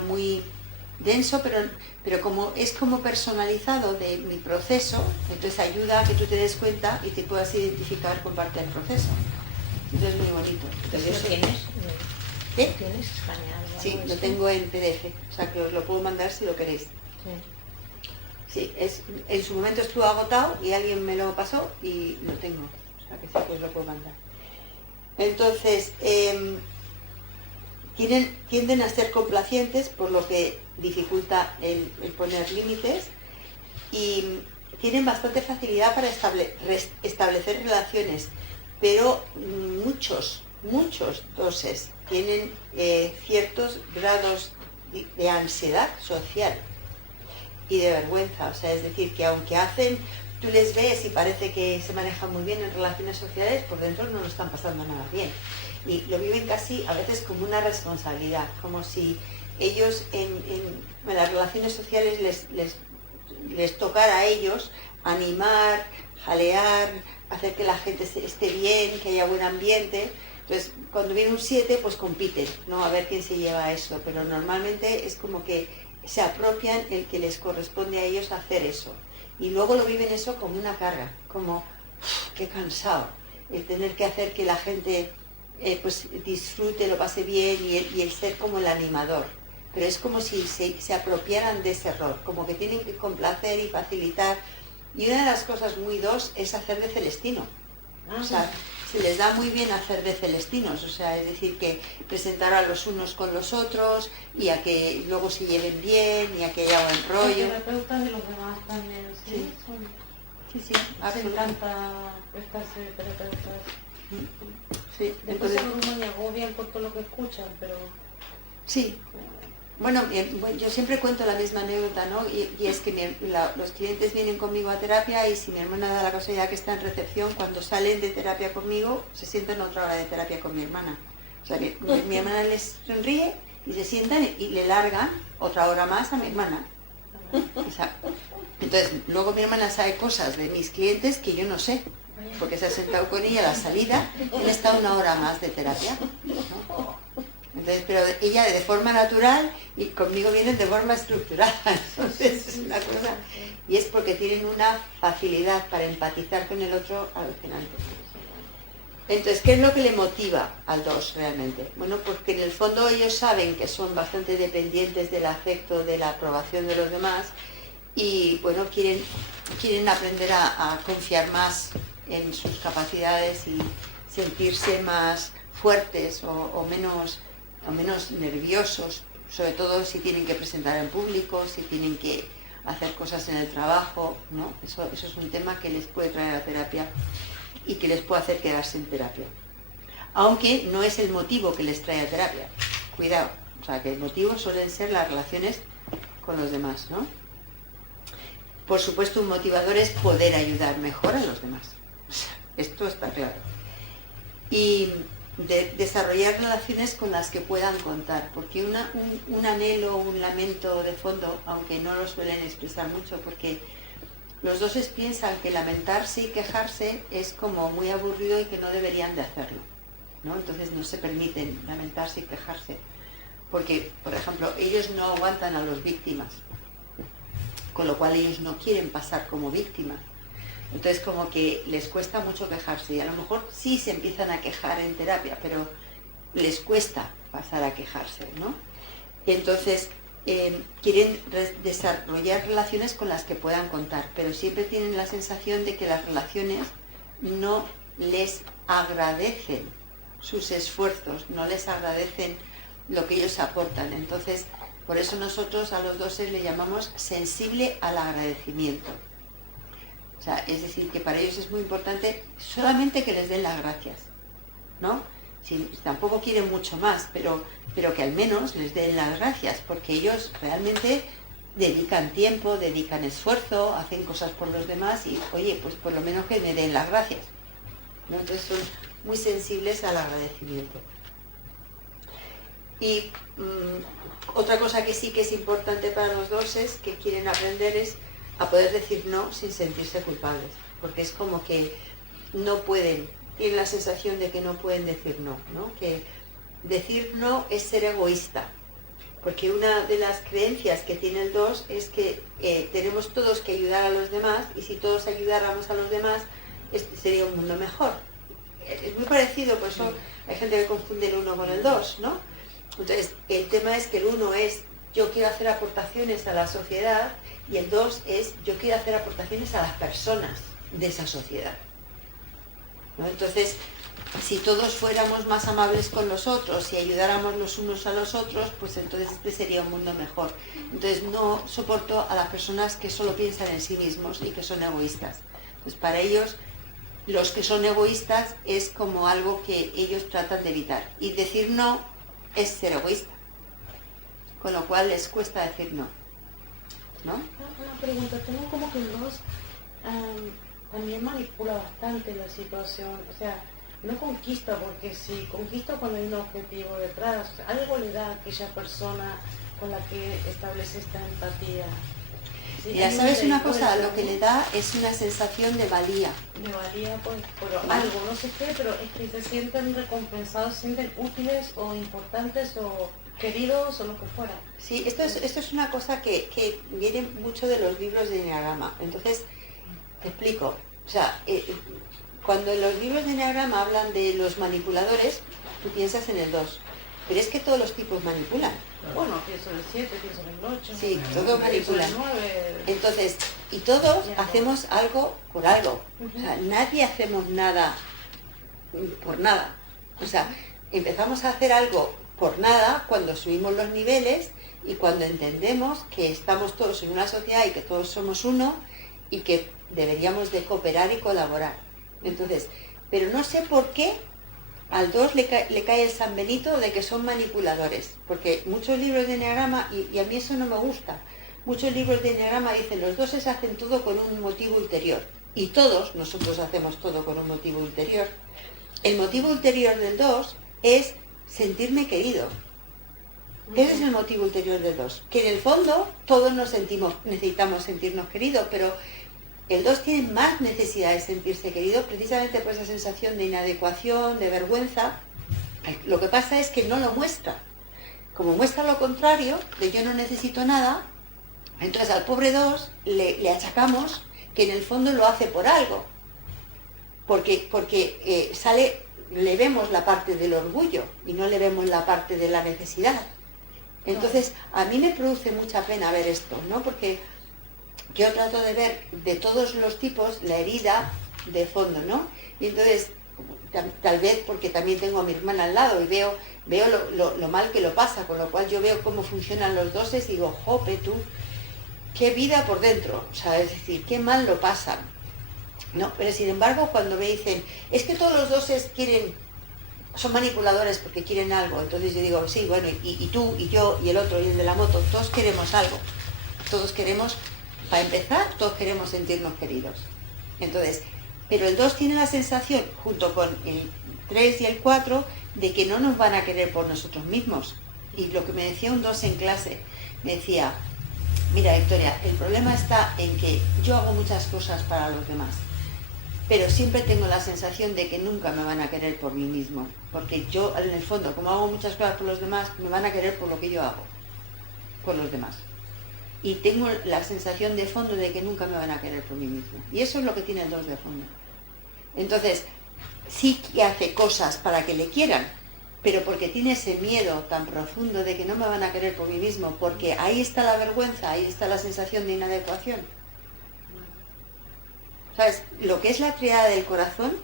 como es como personalizado de mi proceso, entonces ayuda a que tú te des cuenta y te puedas identificar con parte del proceso. Entonces es muy bonito. Entonces, ¿lo tienes? ¿Qué? ¿Lo tienes escaneado? Sí, lo tengo en PDF, o sea que os lo puedo mandar si lo queréis. Sí, en su momento estuvo agotado y alguien me lo pasó y lo tengo, o sea que sí que os lo puedo mandar. Entonces, tienden a ser complacientes, por lo que dificulta el poner límites, y tienen bastante facilidad para establecer relaciones, pero muchos 2 tienen ciertos grados de ansiedad social y de vergüenza. O sea, es decir, que aunque tú les ves y parece que se manejan muy bien en relaciones sociales, por dentro no lo están pasando nada bien. Y lo viven casi a veces como una responsabilidad, como si ellos en las relaciones sociales les tocara a ellos animar, jalear, hacer que la gente esté bien, que haya buen ambiente. Entonces, cuando viene un 7, pues compiten, ¿no? A ver quién se lleva eso, pero normalmente es como que se apropian el que les corresponde a ellos hacer eso. Y luego lo viven eso como una carga, como, qué cansado, el tener que hacer que la gente pues disfrute, lo pase bien, y el ser como el animador. Pero es como si se apropiaran de ese rol, como que tienen que complacer y facilitar. Y una de las cosas muy 2 es hacer de Celestino. O sea, se les da muy bien hacer de celestinos, o sea, es decir, que presentar a los unos con los otros y a que luego se lleven bien y a que haya buen rollo. Los terapeutas y los demás también, ¿sí? Sí, Me encanta estarse de terapeutas. Sí, Después se abruman y agobian por todo lo que escuchan, pero... Sí. Bueno, yo siempre cuento la misma anécdota, ¿no? Y es que los clientes vienen conmigo a terapia y si mi hermana da la casualidad que está en recepción, cuando salen de terapia conmigo, se sientan otra hora de terapia con mi hermana. O sea, mi hermana les sonríe y se sientan y le largan otra hora más a mi hermana. O sea, entonces, luego mi hermana sabe cosas de mis clientes que yo no sé, porque se ha sentado con ella a la salida, él está una hora más de terapia, ¿no? Entonces, pero ella de forma natural y conmigo vienen de forma estructurada, entonces es una cosa, y es porque tienen una facilidad para empatizar con el otro alucinante. Entonces, ¿qué es lo que le motiva al 2 realmente? Bueno, porque en el fondo ellos saben que son bastante dependientes del afecto, de la aprobación de los demás y, bueno, quieren aprender a confiar más en sus capacidades y sentirse más fuertes o menos nerviosos, sobre todo si tienen que presentar en público, si tienen que hacer cosas en el trabajo, ¿no? Eso es un tema que les puede traer a terapia y que les puede hacer quedarse en terapia. Aunque no es el motivo que les trae a terapia. Cuidado, o sea, que el motivo suelen ser las relaciones con los demás, ¿no? Por supuesto, un motivador es poder ayudar mejor a los demás. Esto está claro. Y desarrollar relaciones con las que puedan contar, porque un anhelo, un lamento de fondo, aunque no lo suelen expresar mucho, porque los 2 piensan que lamentarse y quejarse es como muy aburrido y que no deberían de hacerlo, ¿no? Entonces no se permiten lamentarse y quejarse, porque, por ejemplo, ellos no aguantan a los víctimas, con lo cual ellos no quieren pasar como víctimas. Entonces como que les cuesta mucho quejarse y a lo mejor sí se empiezan a quejar en terapia, pero les cuesta pasar a quejarse, ¿no? Entonces quieren desarrollar relaciones con las que puedan contar, pero siempre tienen la sensación de que las relaciones no les agradecen sus esfuerzos, no les agradecen lo que ellos aportan. Entonces, por eso nosotros a los 2 le llamamos sensible al agradecimiento. O sea, es decir, que para ellos es muy importante solamente que les den las gracias, ¿no? Tampoco quieren mucho más, pero que al menos les den las gracias, porque ellos realmente dedican tiempo, dedican esfuerzo, hacen cosas por los demás y, oye, pues por lo menos que me den las gracias, ¿no? Entonces son muy sensibles al agradecimiento. Y otra cosa que sí que es importante para los 2 que quieren aprender es a poder decir no sin sentirse culpables, porque es como que no pueden, tienen la sensación de que no pueden decir no, ¿no? Que decir no es ser egoísta, porque una de las creencias que tiene el 2 es que tenemos todos que ayudar a los demás y si todos ayudáramos a los demás, este sería un mundo mejor. Es muy parecido, por eso hay gente que confunde el 1 con el 2, ¿no? Entonces, el tema es que el 1 es yo quiero hacer aportaciones a la sociedad y el 2 es yo quiero hacer aportaciones a las personas de esa sociedad, ¿no? Entonces, si todos fuéramos más amables con los otros y ayudáramos los unos a los otros, pues entonces este sería un mundo mejor. Entonces no soporto a las personas que solo piensan en sí mismos y que son egoístas. Entonces para ellos, los que son egoístas es como algo que ellos tratan de evitar. Y decir no es ser egoísta, con lo cual les cuesta decir no, ¿no? Una pregunta, tengo como que el 2 también manipula bastante la situación, o sea, no conquista, porque si conquista cuando hay un objetivo detrás, algo le da a aquella persona con la que establece esta empatía. Sí, ya sabes una cosa, lo que le da es una sensación de valía. De valía, pues, pero algo, no sé qué, pero es que se sienten recompensados, se sienten útiles o importantes o queridos o lo que fuera. Sí, esto es una cosa que viene mucho de los libros de Enneagrama. Entonces, te explico. O sea, cuando en los libros de Enneagrama hablan de los manipuladores, tú piensas en el 2. Pero es que todos los tipos manipulan. Bueno, pienso en el 7, pienso en el 8. Sí, todos manipulan. 9. Entonces, y todos hacemos algo por algo. O sea, nadie hacemos nada por nada. O sea, empezamos a hacer algo por nada cuando subimos los niveles y cuando entendemos que estamos todos en una sociedad y que todos somos uno y que deberíamos de cooperar y colaborar. Entonces, pero no sé por qué al 2 le cae el San Benito de que son manipuladores, porque muchos libros de Enneagrama, y a mí eso no me gusta, muchos libros de Enneagrama dicen los 2 hacen todo con un motivo ulterior, y todos nosotros hacemos todo con un motivo ulterior. El motivo ulterior del 2 es sentirme querido. Ese es el motivo ulterior del 2, que en el fondo todos necesitamos sentirnos queridos, pero el 2 tiene más necesidad de sentirse querido precisamente por esa sensación de inadecuación, de vergüenza. Lo que pasa es que no lo muestra. Como muestra lo contrario, de yo no necesito nada, entonces al pobre 2 le achacamos que en el fondo lo hace por algo. Porque le vemos la parte del orgullo y no le vemos la parte de la necesidad. Entonces, a mí me produce mucha pena ver esto, ¿no? Porque yo trato de ver de todos los tipos la herida de fondo, ¿no? Y entonces, tal vez porque también tengo a mi hermana al lado y veo lo mal que lo pasa, con lo cual yo veo cómo funcionan los 2 y digo, jope tú, qué vida por dentro, o sea, es decir, qué mal lo pasan, ¿no? Pero sin embargo, cuando me dicen, es que todos los 2 son manipuladores porque quieren algo, entonces yo digo, sí, bueno, y tú, y yo, y el otro, y el de la moto, todos queremos algo, todos queremos. Para empezar, todos queremos sentirnos queridos. Entonces, pero el 2 tiene la sensación, junto con el 3 y el 4, de que no nos van a querer por nosotros mismos. Y lo que me decía un 2 en clase, me decía, mira Victoria, el problema está en que yo hago muchas cosas para los demás, pero siempre tengo la sensación de que nunca me van a querer por mí mismo. Porque yo, en el fondo, como hago muchas cosas por los demás, me van a querer por lo que yo hago, por los demás. Y tengo la sensación de fondo de que nunca me van a querer por mí mismo. Y eso es lo que tiene el 2 de fondo. Entonces, sí que hace cosas para que le quieran, pero porque tiene ese miedo tan profundo de que no me van a querer por mí mismo, porque ahí está la vergüenza, ahí está la sensación de inadecuación. ¿Sabes? Lo que es la triada del corazón,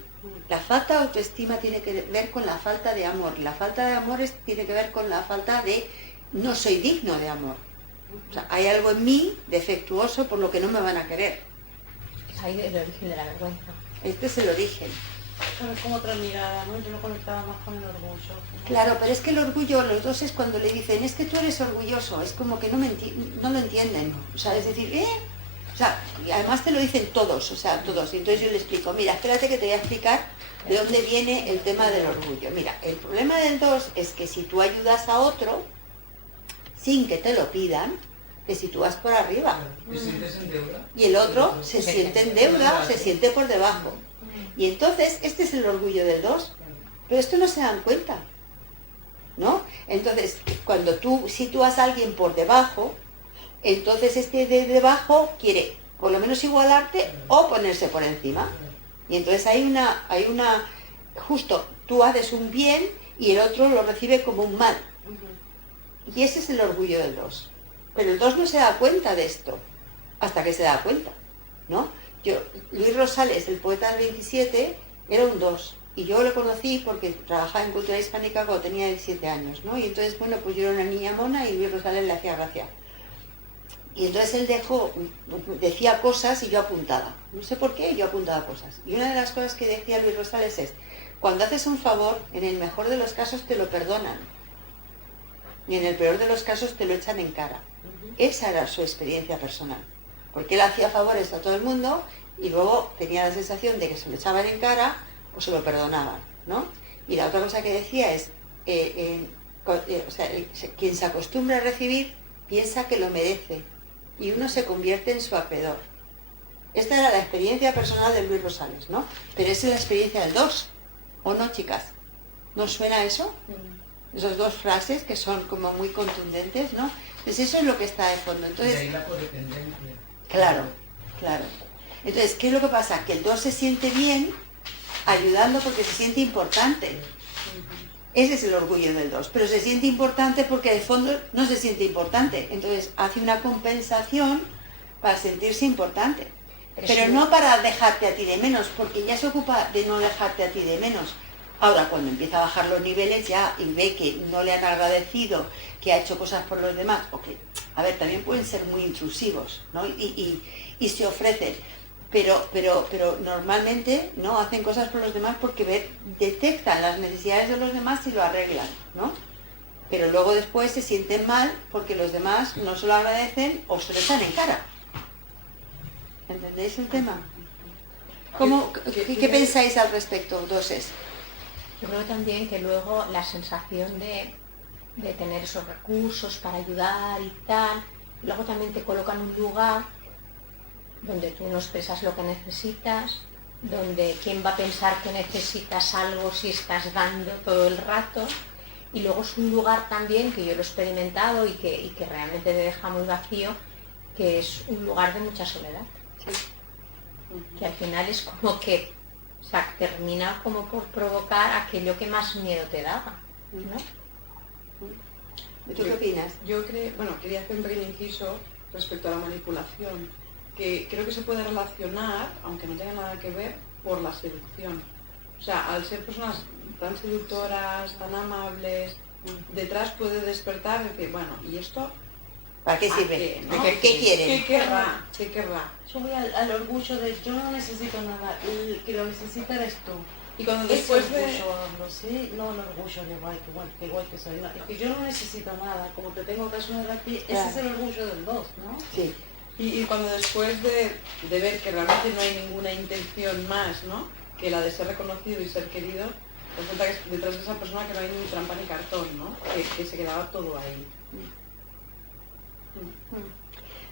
la falta de autoestima tiene que ver con la falta de amor. La falta de amor tiene que ver con la falta de no soy digno de amor. O sea, hay algo en mí defectuoso por lo que no me van a querer. Es ahí el origen de la vergüenza. Este es el origen. Pero es como otra mirada, ¿no? Yo lo conectaba más con el orgullo. ¿No? Claro, pero es que el orgullo, los 2 es cuando le dicen, es que tú eres orgulloso, es como que no lo entienden. O sea, es decir, O sea, y además te lo dicen todos, o sea, todos. Y entonces yo le explico, mira, espérate que te voy a explicar de dónde viene el tema del orgullo. Mira, el problema del 2 es que si tú ayudas a otro, sin que te lo pidan, te sitúas por arriba. ¿Te sientes en deuda? Y el otro se siente en deuda, se siente por debajo. Y entonces, este es el orgullo del 2. Pero esto no se dan cuenta, ¿no? Entonces, cuando tú sitúas a alguien por debajo, entonces este de debajo quiere por lo menos igualarte o ponerse por encima. Y entonces hay una, justo, tú haces un bien y el otro lo recibe como un mal. Y ese es el orgullo del 2. Pero el 2 no se da cuenta de esto, hasta que se da cuenta, ¿no? Luis Rosales, el poeta del 27, era un 2. Y yo lo conocí porque trabajaba en cultura hispánica cuando tenía 17 años, ¿no? Y entonces, bueno, pues yo era una niña mona y Luis Rosales le hacía gracia. Y entonces él decía cosas y yo apuntaba. No sé por qué, yo apuntaba cosas. Y una de las cosas que decía Luis Rosales es, cuando haces un favor, en el mejor de los casos te lo perdonan. Y en el peor de los casos te lo echan en cara. Esa era su experiencia personal. Porque él hacía favores a todo el mundo y luego tenía la sensación de que se lo echaban en cara o se lo perdonaban, ¿no? Y la otra cosa que decía es, quien se acostumbra a recibir piensa que lo merece y uno se convierte en su acreedor. Esta era la experiencia personal de Luis Rosales, ¿no? Pero esa es la experiencia del 2, ¿o no, chicas? ¿No suena eso? Esas 2 frases que son como muy contundentes, ¿no? Pues eso es lo que está de fondo. Entonces, y ahí la codependencia. Claro. Entonces, ¿qué es lo que pasa? Que el 2 se siente bien ayudando porque se siente importante. Ese es el orgullo del 2, pero se siente importante porque de fondo no se siente importante. Entonces hace una compensación para sentirse importante. Pero no para dejarte a ti de menos, porque ya se ocupa de no dejarte a ti de menos, Ahora, cuando empieza a bajar los niveles ya y ve que no le han agradecido, que ha hecho cosas por los demás, o que, a ver, también pueden ser muy intrusivos, ¿no? Y se ofrecen, pero normalmente no hacen cosas por los demás porque detectan las necesidades de los demás y lo arreglan, ¿no? Pero luego después se sienten mal porque los demás no se lo agradecen o se lo echan en cara. ¿Entendéis el tema? ¿Qué pensáis al respecto, doses? Yo creo también que luego la sensación de tener esos recursos para ayudar y tal, luego también te colocan en un lugar donde tú no expresas lo que necesitas, donde quién va a pensar que necesitas algo si estás dando todo el rato, y luego es un lugar también que yo lo he experimentado y que realmente te deja muy vacío, que es un lugar de mucha soledad. Sí. Que al final es como que, o sea, termina como por provocar aquello que más miedo te daba, ¿no? ¿Tú qué opinas? Yo quería hacer un pequeño inciso respecto a la manipulación, que creo que se puede relacionar, aunque no tenga nada que ver, por la seducción. O sea, al ser personas tan seductoras, tan amables, detrás puede despertar y decir, bueno, ¿y esto? ¿Para qué sirve? ¿Qué, no? ¿Qué quieren? ¿Qué querrá? Yo voy al orgullo de yo no necesito nada, el que lo necesita eres tú. Y cuando Ese después de... orgullo hablo, ¿sí? No el orgullo de guay, qué guay que soy, no, es que yo no necesito nada, como te tengo que ayudar a ti, Claro. ese es el orgullo del dos, ¿no? Sí. Y cuando después de ver que realmente no hay ninguna intención más, ¿no?, que la de ser reconocido y ser querido, resulta que detrás de esa persona que no hay ni trampa ni cartón, ¿no?, que se quedaba todo ahí.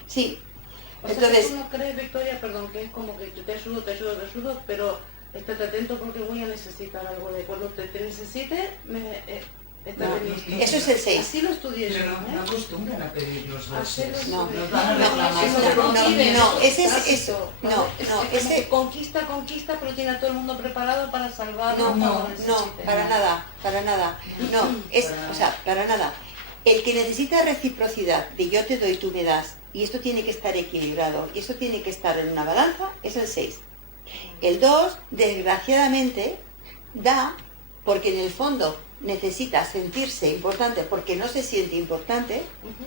Sí. O sea, Entonces, que tú no crees, Victoria, perdón, que es como que yo te ayudo, pero estate atento porque voy a necesitar algo de cuando te necesite, eso es el 6. Así lo estudié yo, Pero no acostumbran a pedir los Así lo doses. No, estudié. Nos van a reclamar. ese es eso. No, ese... Conquista, pero tiene a todo el mundo preparado para salvarlo. No, para nada. No, para nada. El que necesita reciprocidad, de yo te doy, tú me das, y esto tiene que estar equilibrado, y esto tiene que estar en una balanza, es el 6. El 2, desgraciadamente, da porque en el fondo necesita sentirse importante porque no se siente importante,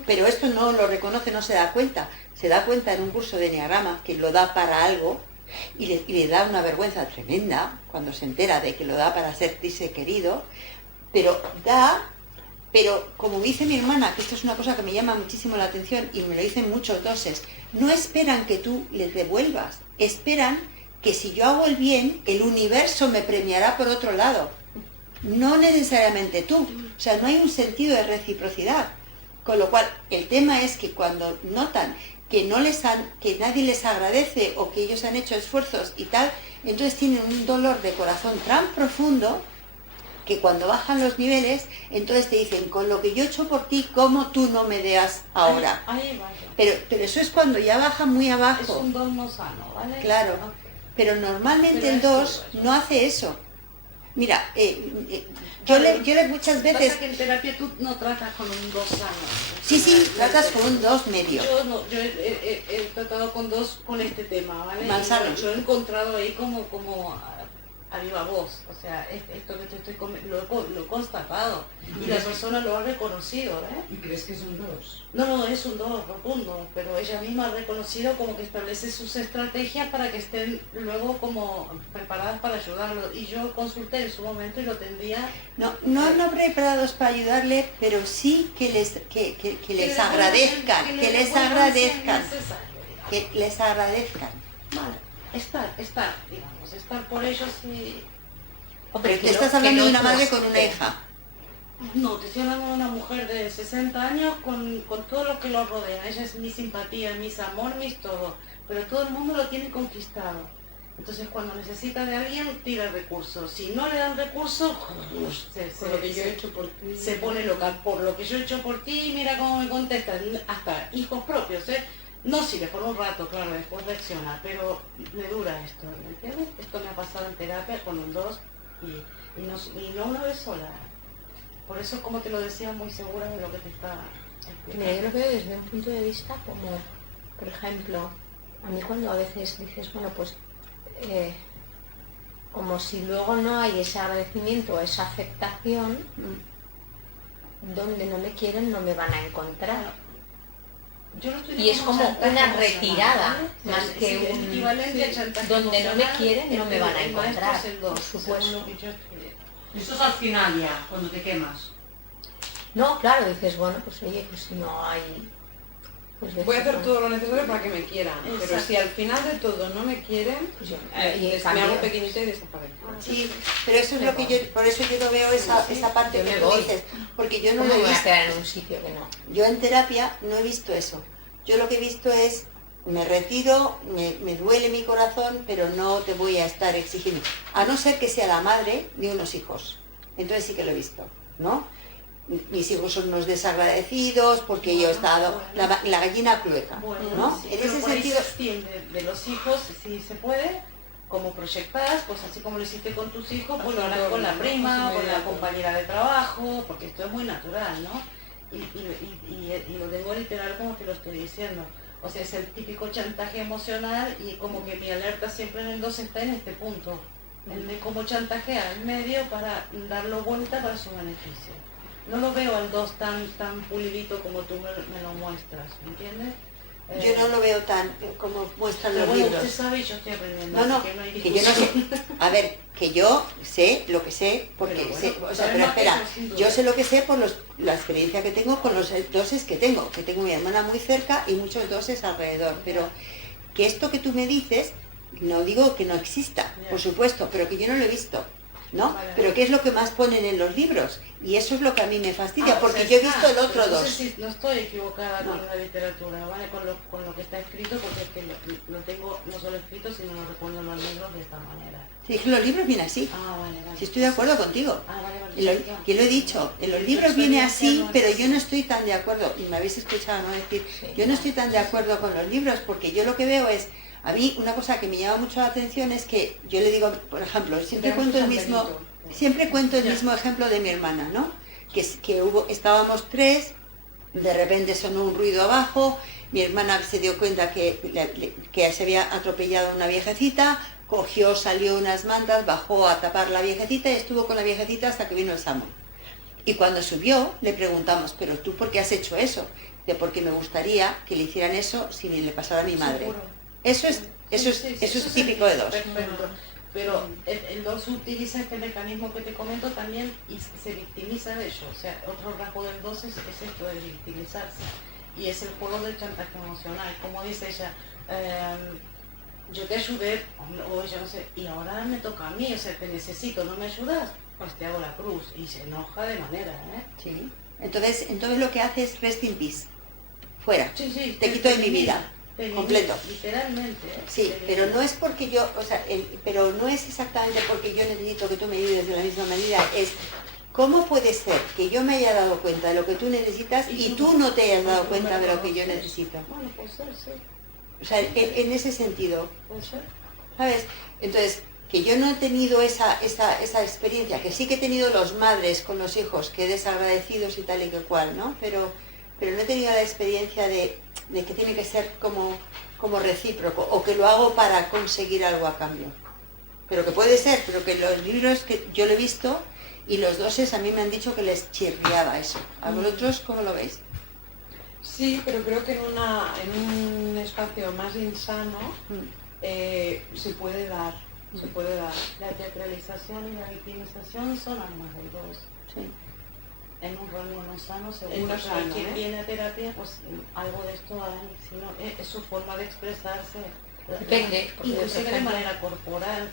pero esto no lo reconoce, no se da cuenta. Se da cuenta en un curso de Enneagrama que lo da para algo y le da una vergüenza tremenda cuando se entera de que lo da para sentirse querido, pero como dice mi hermana, que esto es una cosa que me llama muchísimo la atención y me lo dicen muchos doses, no esperan que tú les devuelvas, esperan que si yo hago el bien, el universo me premiará por otro lado. No necesariamente tú, o sea, no hay un sentido de reciprocidad, con lo cual el tema es que cuando notan que nadie les agradece o que ellos han hecho esfuerzos y tal, entonces tienen un dolor de corazón tan profundo que cuando bajan los niveles, entonces te dicen, con lo que yo he hecho por ti, ¿cómo tú no me das ahora? Ahí va yo. Pero eso es cuando ya baja muy abajo. Es un don no sano, ¿vale? Claro, pero normalmente el 2 no hace eso. Mira, yo le muchas veces... Pasa que en terapia tú no tratas con un 2 sano. Sí, tratas con un 2 medio. Yo he tratado con 2 con este tema, ¿vale? Malsano. Yo he encontrado ahí como a viva voz, o sea, esto que lo he constatado y la persona lo ha reconocido, ¿eh? ¿Y crees que son dos? No, es un 2 rotundo, pero ella misma ha reconocido como que establece sus estrategias para que estén luego como preparadas para ayudarlo. Y yo consulté en su momento y lo tendría... No preparados para ayudarle, pero sí que les agradezcan, que les agradezcan. Vale, estar, digamos, estar por ellos y... Pero te estás hablando de una madre con una hija. No, te estoy hablando de una mujer de 60 años con todo lo que lo rodea. Ella es mi simpatía, mis amor, mis todo. Pero todo el mundo lo tiene conquistado. Entonces cuando necesita de alguien, tira recursos. Si no le dan recursos, Por lo que yo he hecho por ti. se pone loca. Por lo que yo he hecho por ti, mira cómo me contestan. Hasta hijos propios, ¿eh? No sirve por un rato, claro, después reacciona, pero me dura esto, ¿me entiendes? Esto me ha pasado en terapia con un 2 y no una vez sola. Por eso, como te lo decía, muy segura de lo que te está explicando. Mira, yo lo veo desde un punto de vista como, por ejemplo, a mí cuando a veces dices, bueno, pues como si luego no hay ese agradecimiento, esa aceptación, donde no me quieren no me van a encontrar. Yo lo estoy Y es como chantaje una emocional, retirada, ¿vale? más Sí, que el un... equivalente a chantaje donde no me emocional, quieren no me van a el maestro encontrar, es el por dos, supuesto. según lo que yo estudié. Esto es al final ya, cuando te quemas. No, claro, dices, bueno, pues oye, pues si no hay... Pues Voy a hacer todo lo necesario para que me quieran, pero Exacto. si al final de todo no me quieren, Pues yo, me hago pequeñita y desaparezco. Sí, pero eso es lo que yo, por eso yo no veo esa parte yo que me tú voy. dices, porque yo no ¿Cómo lo me he voy a visto. quedar en un sitio que no? Yo en terapia no he visto eso. Yo lo que he visto es, me retiro, me duele mi corazón, pero no te voy a estar exigiendo. A no ser que sea la madre de unos hijos. Entonces sí que lo he visto, ¿no? Mis hijos son unos desagradecidos porque yo he estado, la gallina clueca, Bueno, ¿no? sí, En pero ese por ahí sentido, se extiende de los hijos, si se puede, como proyectadas, pues así como lo hiciste con tus hijos, pues lo harás con la prima, con la compañera de trabajo, porque esto es muy natural, ¿no? Y lo tengo literal como te lo estoy diciendo. O sea, es el típico chantaje emocional y como que mi alerta siempre en el 2 está en este punto. El de cómo chantajear al medio para darlo vuelta para su beneficio. No lo veo al 2 tan pulidito como tú me lo muestras, ¿me entiendes? yo no lo veo tan como muestran Pero los bueno, libros. usted sabe y yo estoy aprendiendo. No, así que no hay que yo no sé. discusión. A ver, que yo sé lo que sé, porque Pero bueno, sé, o sea, sabe pero más que espera, yo, sin duda. yo sé lo que sé por la experiencia que tengo con los doses que tengo mi hermana muy cerca y muchos doses alrededor, pero que esto que tú me dices, no digo que no exista, Ya. por supuesto, pero que yo no lo he visto, ¿no? Vale. Pero ¿qué es lo que más ponen en los libros? Y eso es lo que a mí me fastidia, Ah, porque o sea, yo he visto el otro pero no sé dos. si no estoy equivocada No. con la literatura, ¿vale? Con lo que está escrito, porque es que lo tengo no solo escrito, sino lo recuerdo en los libros de esta manera. Sí, es que los libros vienen así. Ah, vale, vale. Sí, estoy de acuerdo contigo. Ah, vale, vale. Y que lo he dicho, en los Y tu libros viene experiencia así, no es pero así. yo no estoy tan de acuerdo, y me habéis escuchado no decir, Sí. yo no estoy tan de acuerdo con los libros, porque yo lo que veo es, a mí una cosa que me llama mucho la atención es que yo le digo, por ejemplo, siempre Pero cuento el San mismo, Benito. siempre cuento el Ya. mismo ejemplo de mi hermana, ¿no? Que estábamos tres, de repente sonó un ruido abajo, mi hermana se dio cuenta que se había atropellado una viejecita, cogió, salió unas mantas, bajó a tapar la viejecita y estuvo con la viejecita hasta que vino el SAMU. Y cuando subió le preguntamos, ¿pero tú por qué has hecho eso? De porque me gustaría que le hicieran eso si le pasara a mi madre. Seguro. Eso es, eso es, Sí, eso es el típico de dos. perfecto. Pero el 2 utiliza este mecanismo que te comento también y se victimiza de ello. O sea, otro rasgo del 2 es esto de victimizarse. Y es el juego del chantaje emocional. Como dice ella, yo te ayudé, o ella no sé, y ahora me toca a mí, o sea, te necesito, ¿no me ayudas? Pues te hago la cruz. Y se enoja de manera, ¿eh? Sí. Entonces lo que hace es rest in peace. Fuera. Sí, sí. Te quito de mi vida. Completo. Literalmente, ¿eh? Sí, pero no es porque yo, o sea, pero no es exactamente porque yo necesito que tú me ayudes de la misma medida, es cómo puede ser que yo me haya dado cuenta de lo que tú necesitas y tú no te hayas dado cuenta de lo que yo necesito. Bueno, puede ser, sí. O sea, en ese sentido, Puede ser. ¿sabes? Entonces, que yo no he tenido esa experiencia, que sí que he tenido los madres con los hijos, que desagradecidos y tal y que cual, ¿no? Pero no he tenido la experiencia de que tiene que ser como recíproco, o que lo hago para conseguir algo a cambio. Pero que puede ser, pero que los libros que yo lo he visto, y los doses a mí me han dicho que les chirriaba eso. ¿A vosotros cómo lo veis? Sí, pero creo que en un espacio más insano se puede dar. Se puede dar. La teatralización y la victimización son armas del 2. Sí. En un rango no sano, seguro. En no sano, Quien ¿eh? viene a terapia, pues algo de esto hay. Si no, es su forma de expresarse. Depende, porque yo, por Inclusive de ejemplo- manera corporal,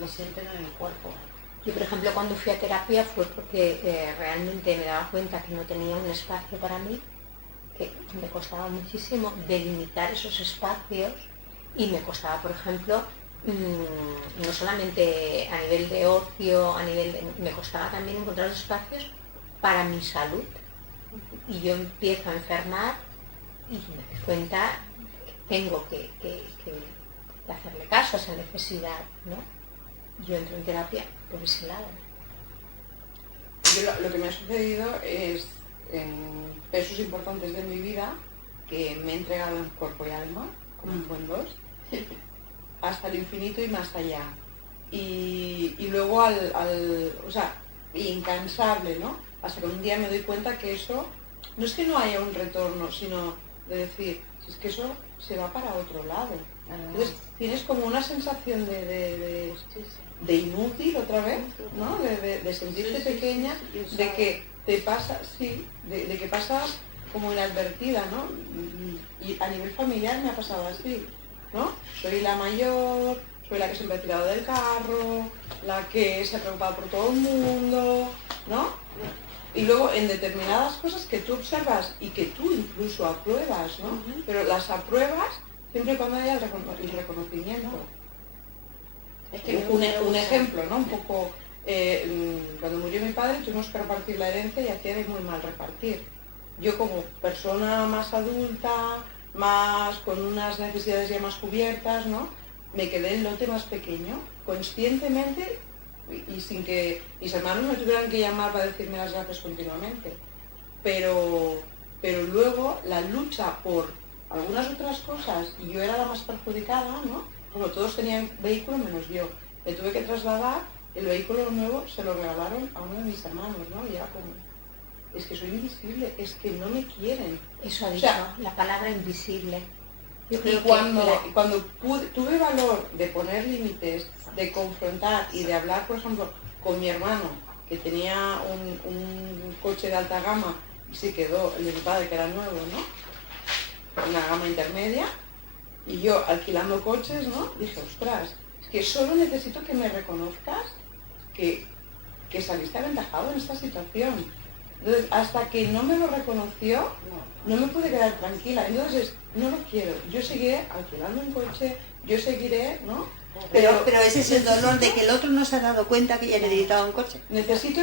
lo sienten en el cuerpo. Yo, por ejemplo, cuando fui a terapia fue porque realmente me daba cuenta que no tenía un espacio para mí, que me costaba muchísimo delimitar esos espacios y me costaba, por ejemplo, no solamente a nivel de ocio, me costaba también encontrar los espacios para mi salud. Y yo empiezo a enfermar y me doy cuenta que tengo que hacerle caso a esa necesidad, ¿no? Yo entro en terapia por ese lado. Yo lo que me ha sucedido es en pesos importantes de mi vida que me he entregado en cuerpo y alma, como un buen 2, hasta el infinito y más allá. y luego o sea, incansable, ¿no? Hasta que un día me doy cuenta que eso, no es que no haya un retorno, sino de decir, si es que eso se va para otro lado. Entonces tienes como una sensación de inútil otra vez, ¿no? De sentirte pequeña, de que te pasa, de que pasas como inadvertida, ¿no? Y a nivel familiar me ha pasado así, ¿no? Soy la mayor, soy la que siempre ha tirado del carro, la que se ha preocupado por todo el mundo, ¿no? Y luego en determinadas cosas que tú observas y que tú incluso apruebas, ¿no? Pero las apruebas siempre cuando haya el reconocimiento. Es que un ejemplo, ¿no? Un poco, cuando murió mi padre tuvimos que repartir la herencia y hacía de muy mal repartir. Yo como persona más adulta, más con unas necesidades ya más cubiertas, ¿no? Me quedé el lote más pequeño, conscientemente y sin que mis hermanos me tuvieran que llamar para decirme las gracias continuamente. Pero luego la lucha por algunas otras cosas, y yo era la más perjudicada, ¿no? Bueno, todos tenían vehículo menos yo. Me tuve que trasladar, el vehículo nuevo se lo regalaron a uno de mis hermanos, ¿no? Y era como, es que soy invisible, es que no me quieren. Eso ha dicho, la palabra invisible. Y cuando tuve valor de poner límites, de confrontar y de hablar, por ejemplo, con mi hermano, que tenía un coche de alta gama y se quedó el de mi padre, que era nuevo, ¿no? Una gama intermedia, y yo alquilando coches, ¿no? Dije, ostras, es que solo necesito que me reconozcas que saliste aventajado en esta situación. Entonces, hasta que no me lo reconoció, no me pude quedar tranquila. Entonces, no lo quiero. Yo seguiré alquilando un coche, yo seguiré, ¿no? Pero ese es el dolor de que el otro no se ha dado cuenta que ya necesitaba un coche. Necesito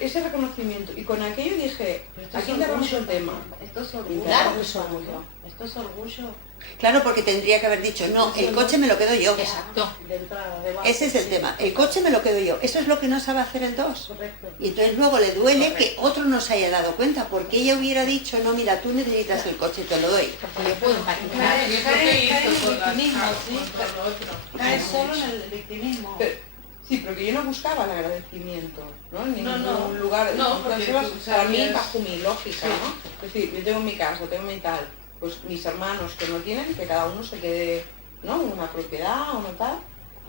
ese reconocimiento. Y con aquello dije, aquí cerramos el tema. Esto es orgullo. Claro que es orgullo. Esto es orgullo. Claro, porque tendría que haber dicho, no, el coche me lo quedo yo. Exacto. De entrada, de base. Ese es el tema, el coche me lo quedo yo. Eso es lo que no sabe hacer el 2. Correcto. Y entonces luego le duele que otro no se haya dado cuenta, porque ella hubiera dicho, no, mira, tú necesitas el coche, te lo doy. Porque yo puedo empatizar. Cae en el victimismo, ¿sí? Cae solo en el victimismo. Sí, pero que yo no buscaba el agradecimiento, ¿no? En ningún No, lugar. no, Entonces, porque tú para mí, sabías- bajo mi lógica, ¿no? Es decir, yo tengo mi casa, tengo mi tal, pues mis hermanos que no tienen, que cada uno se quede, ¿no? Una propiedad o no tal.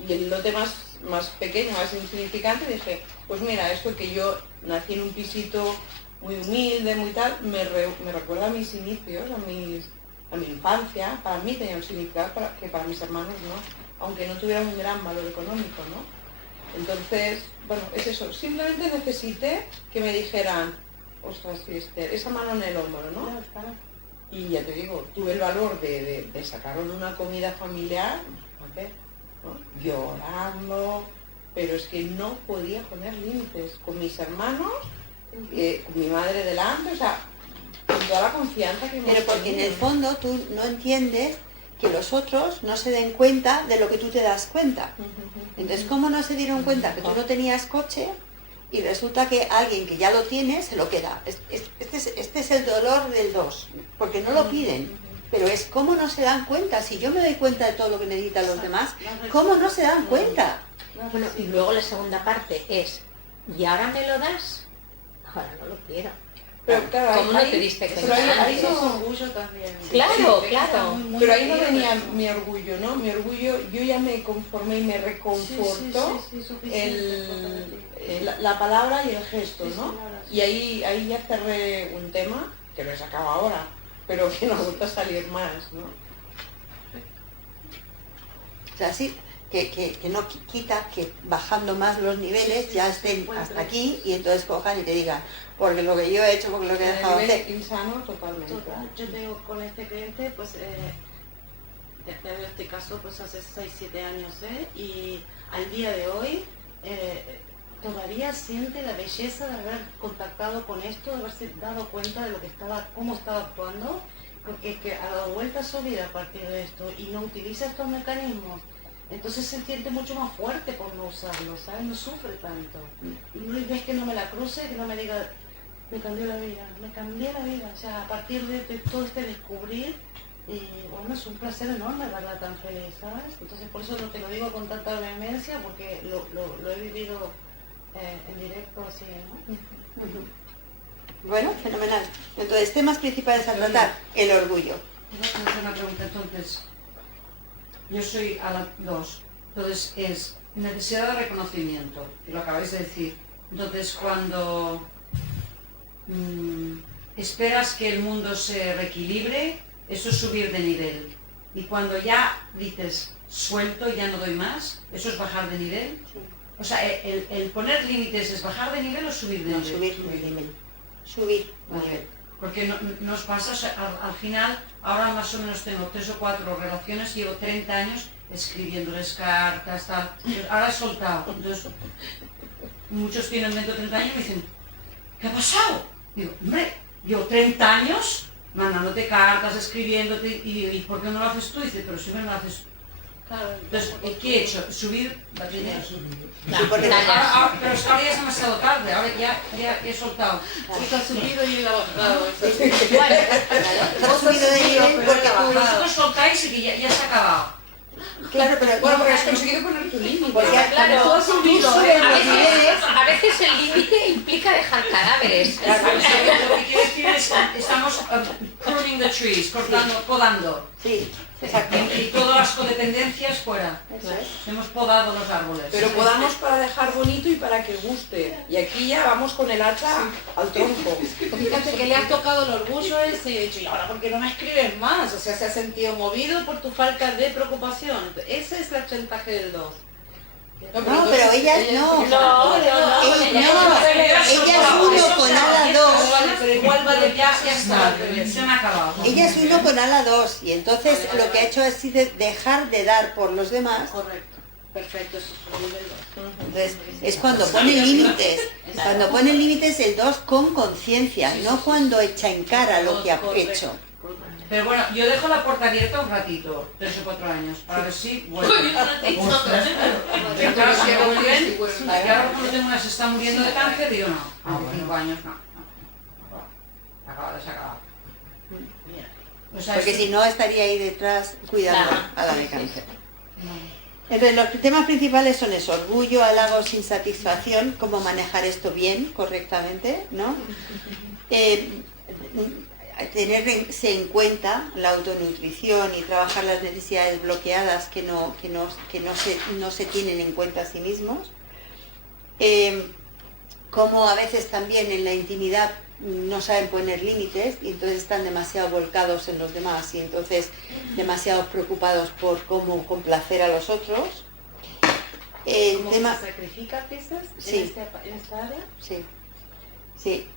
Y el lote más pequeño, más insignificante, dije, pues mira, esto que yo nací en un pisito muy humilde, muy tal, me recuerda a mis inicios, a mi infancia. Para mí tenía un significado que para mis hermanos no, aunque no tuvieran un gran valor económico, ¿no? Entonces, bueno, es eso. Simplemente necesité que me dijeran, ostras, Esther, esa mano en el hombro, ¿no? Ya está. Y ya te digo, tuve el valor de sacarlo en una comida familiar, fíjate, ¿no? Llorando, pero es que no podía poner límites con mis hermanos, con mi madre delante, o sea, con toda la confianza que hemos Pero porque en tenido. el fondo tú no entiendes que los otros no se den cuenta de lo que tú te das cuenta. Entonces, ¿cómo no se dieron cuenta que tú no tenías coche y resulta que alguien que ya lo tiene se lo queda? Este es el dolor del 2, porque no lo piden, pero es cómo no se dan cuenta. Si yo me doy cuenta de todo lo que necesitan los demás, ¿cómo no se dan cuenta? Bueno, y luego la segunda parte es, ¿y ahora me lo das? Ahora no lo quiero. Pero claro, ¿Cómo no ahí- te diste pero cuenta ahí Eso es no- orgullo también. Claro, Sí, claro. está muy Pero ahí no metido venía eso. mi orgullo, ¿no? Mi orgullo, yo ya me conformé y me reconfortó Sí, suficiente la palabra y el gesto, Sí, ¿no? señora, sí. Y ahí ya cerré un tema, que lo he sacado ahora, pero que no ha vuelto a salir más, ¿no? O sea, sí, que no quita que bajando más los niveles ya estén hasta aquí y entonces cojan y te digan, porque lo que yo he hecho, porque lo que he dejado A de nivel hacer. insano totalmente. Total, yo tengo con este cliente, pues, desde este caso, pues hace 6-7 años, y al día de hoy todavía siente la belleza de haber contactado con esto, de haberse dado cuenta de lo que estaba, cómo estaba actuando, porque es que ha dado vuelta a su vida a partir de esto y no utiliza estos mecanismos. Entonces se siente mucho más fuerte por no usarlo, ¿sabes? No sufre tanto. Y no ves que no me la cruce, que no me diga, me cambió la vida, me cambié la vida. O sea, a partir de todo este descubrir, Y bueno, es un placer enorme verla tan feliz, ¿sabes? Entonces por eso no te lo digo con tanta vehemencia, porque lo he vivido en directo así, ¿no? Bueno, fenomenal. Entonces, temas principales a tratar, el orgullo. Voy a hacer una pregunta, entonces. Yo soy a la 2. Entonces es necesidad de reconocimiento, y lo acabáis de decir. Entonces cuando esperas que el mundo se reequilibre, eso es subir de nivel. Y cuando ya dices suelto y ya no doy más, eso es bajar de nivel. Sí. O sea, el poner límites es bajar de nivel o subir de No, nivel. subir de nivel. Subir de Vale. nivel. Porque nos pasa, o sea, al final, ahora más o menos tengo 3 o 4 relaciones, llevo 30 años escribiéndoles cartas, tal. Ahora he soltado. Entonces, muchos tienen dentro de 30 años y me dicen, ¿qué ha pasado? Digo, hombre, yo 30 años mandándote cartas, escribiéndote, y ¿por qué no lo haces tú? Dice, pero siempre no lo haces tú. Claro, Entonces, ¿qué he hecho? ¿Subir la primera? Sí, porque Pero ahora ya es demasiado tarde, ahora ya he soltado. Tú has subido y él ha bajado. has subido de nivel porque Vosotros soltáis y que ya se ha acabado. claro, pero Bueno, porque has conseguido poner tu límite. porque Claro, tú has subido de los niveles. a veces el límite implica dejar cadáveres. Claro, o sea, lo que quiero decir es que estamos pruning the trees, podando. Sí, exacto. Y todas las codependencias fuera. Eso es. Hemos podado los árboles. Pero podamos para dejar bonito y para que guste. Y aquí ya vamos con el hacha al tronco. Fíjate que le has tocado el orgullo ese y he dicho, ¿y ahora por qué no me escribes más? O sea, se ha sentido movido por tu falta de preocupación. Ese es el chantaje del 2. No, pero ellas no. No, Ella es uno con ala 2. pero igual vale ya está, se me ha acabado. Ella es uno con ala 2 y entonces lo que ha hecho ha sido dejar de dar por los demás. Correcto, perfecto, eso es el nivel 2. Entonces es cuando pone límites. Cuando pone límites el 2 con conciencia, no cuando echa en cara lo que ha hecho. Pero bueno, yo dejo la puerta abierta un ratito, 3 o 4 años, para ver si vuelve. Pero claro, si vuelven, claro, como tengo una se está muriendo de cáncer, digo no, 5 años no. Se acaba. O sea, Porque es- si no estaría ahí detrás cuidando Claro. a la de cáncer. Entonces los temas principales son eso, orgullo, halagos, insatisfacción, cómo manejar esto bien, correctamente, ¿no? Tenerse en cuenta la autonutrición y trabajar las necesidades bloqueadas que no se tienen en cuenta a sí mismos. Como a veces también en la intimidad no saben poner límites y entonces están demasiado volcados en los demás y entonces demasiado preocupados por cómo complacer a los otros. ¿Cómo Tema, se sacrifica piezas Sí. en esta área? sí, sí,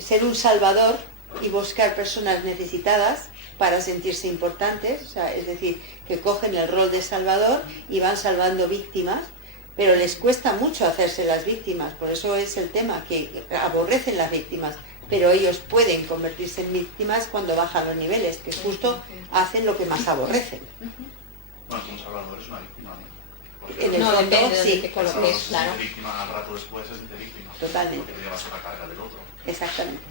ser un salvador y buscar personas necesitadas para sentirse importantes, o sea, es decir, que cogen el rol de salvador y van salvando víctimas, pero les cuesta mucho hacerse las víctimas, por eso es el tema, que aborrecen las víctimas, pero ellos pueden convertirse en víctimas cuando bajan los niveles, que justo hacen lo que más aborrecen. Bueno, como salvador es una víctima, ¿no? Porque En el No, fondo, depende de sí, qué coloques, claro. víctima al rato después es de víctima. Totalmente. Porque te llevas otra carga del otro. exactamente.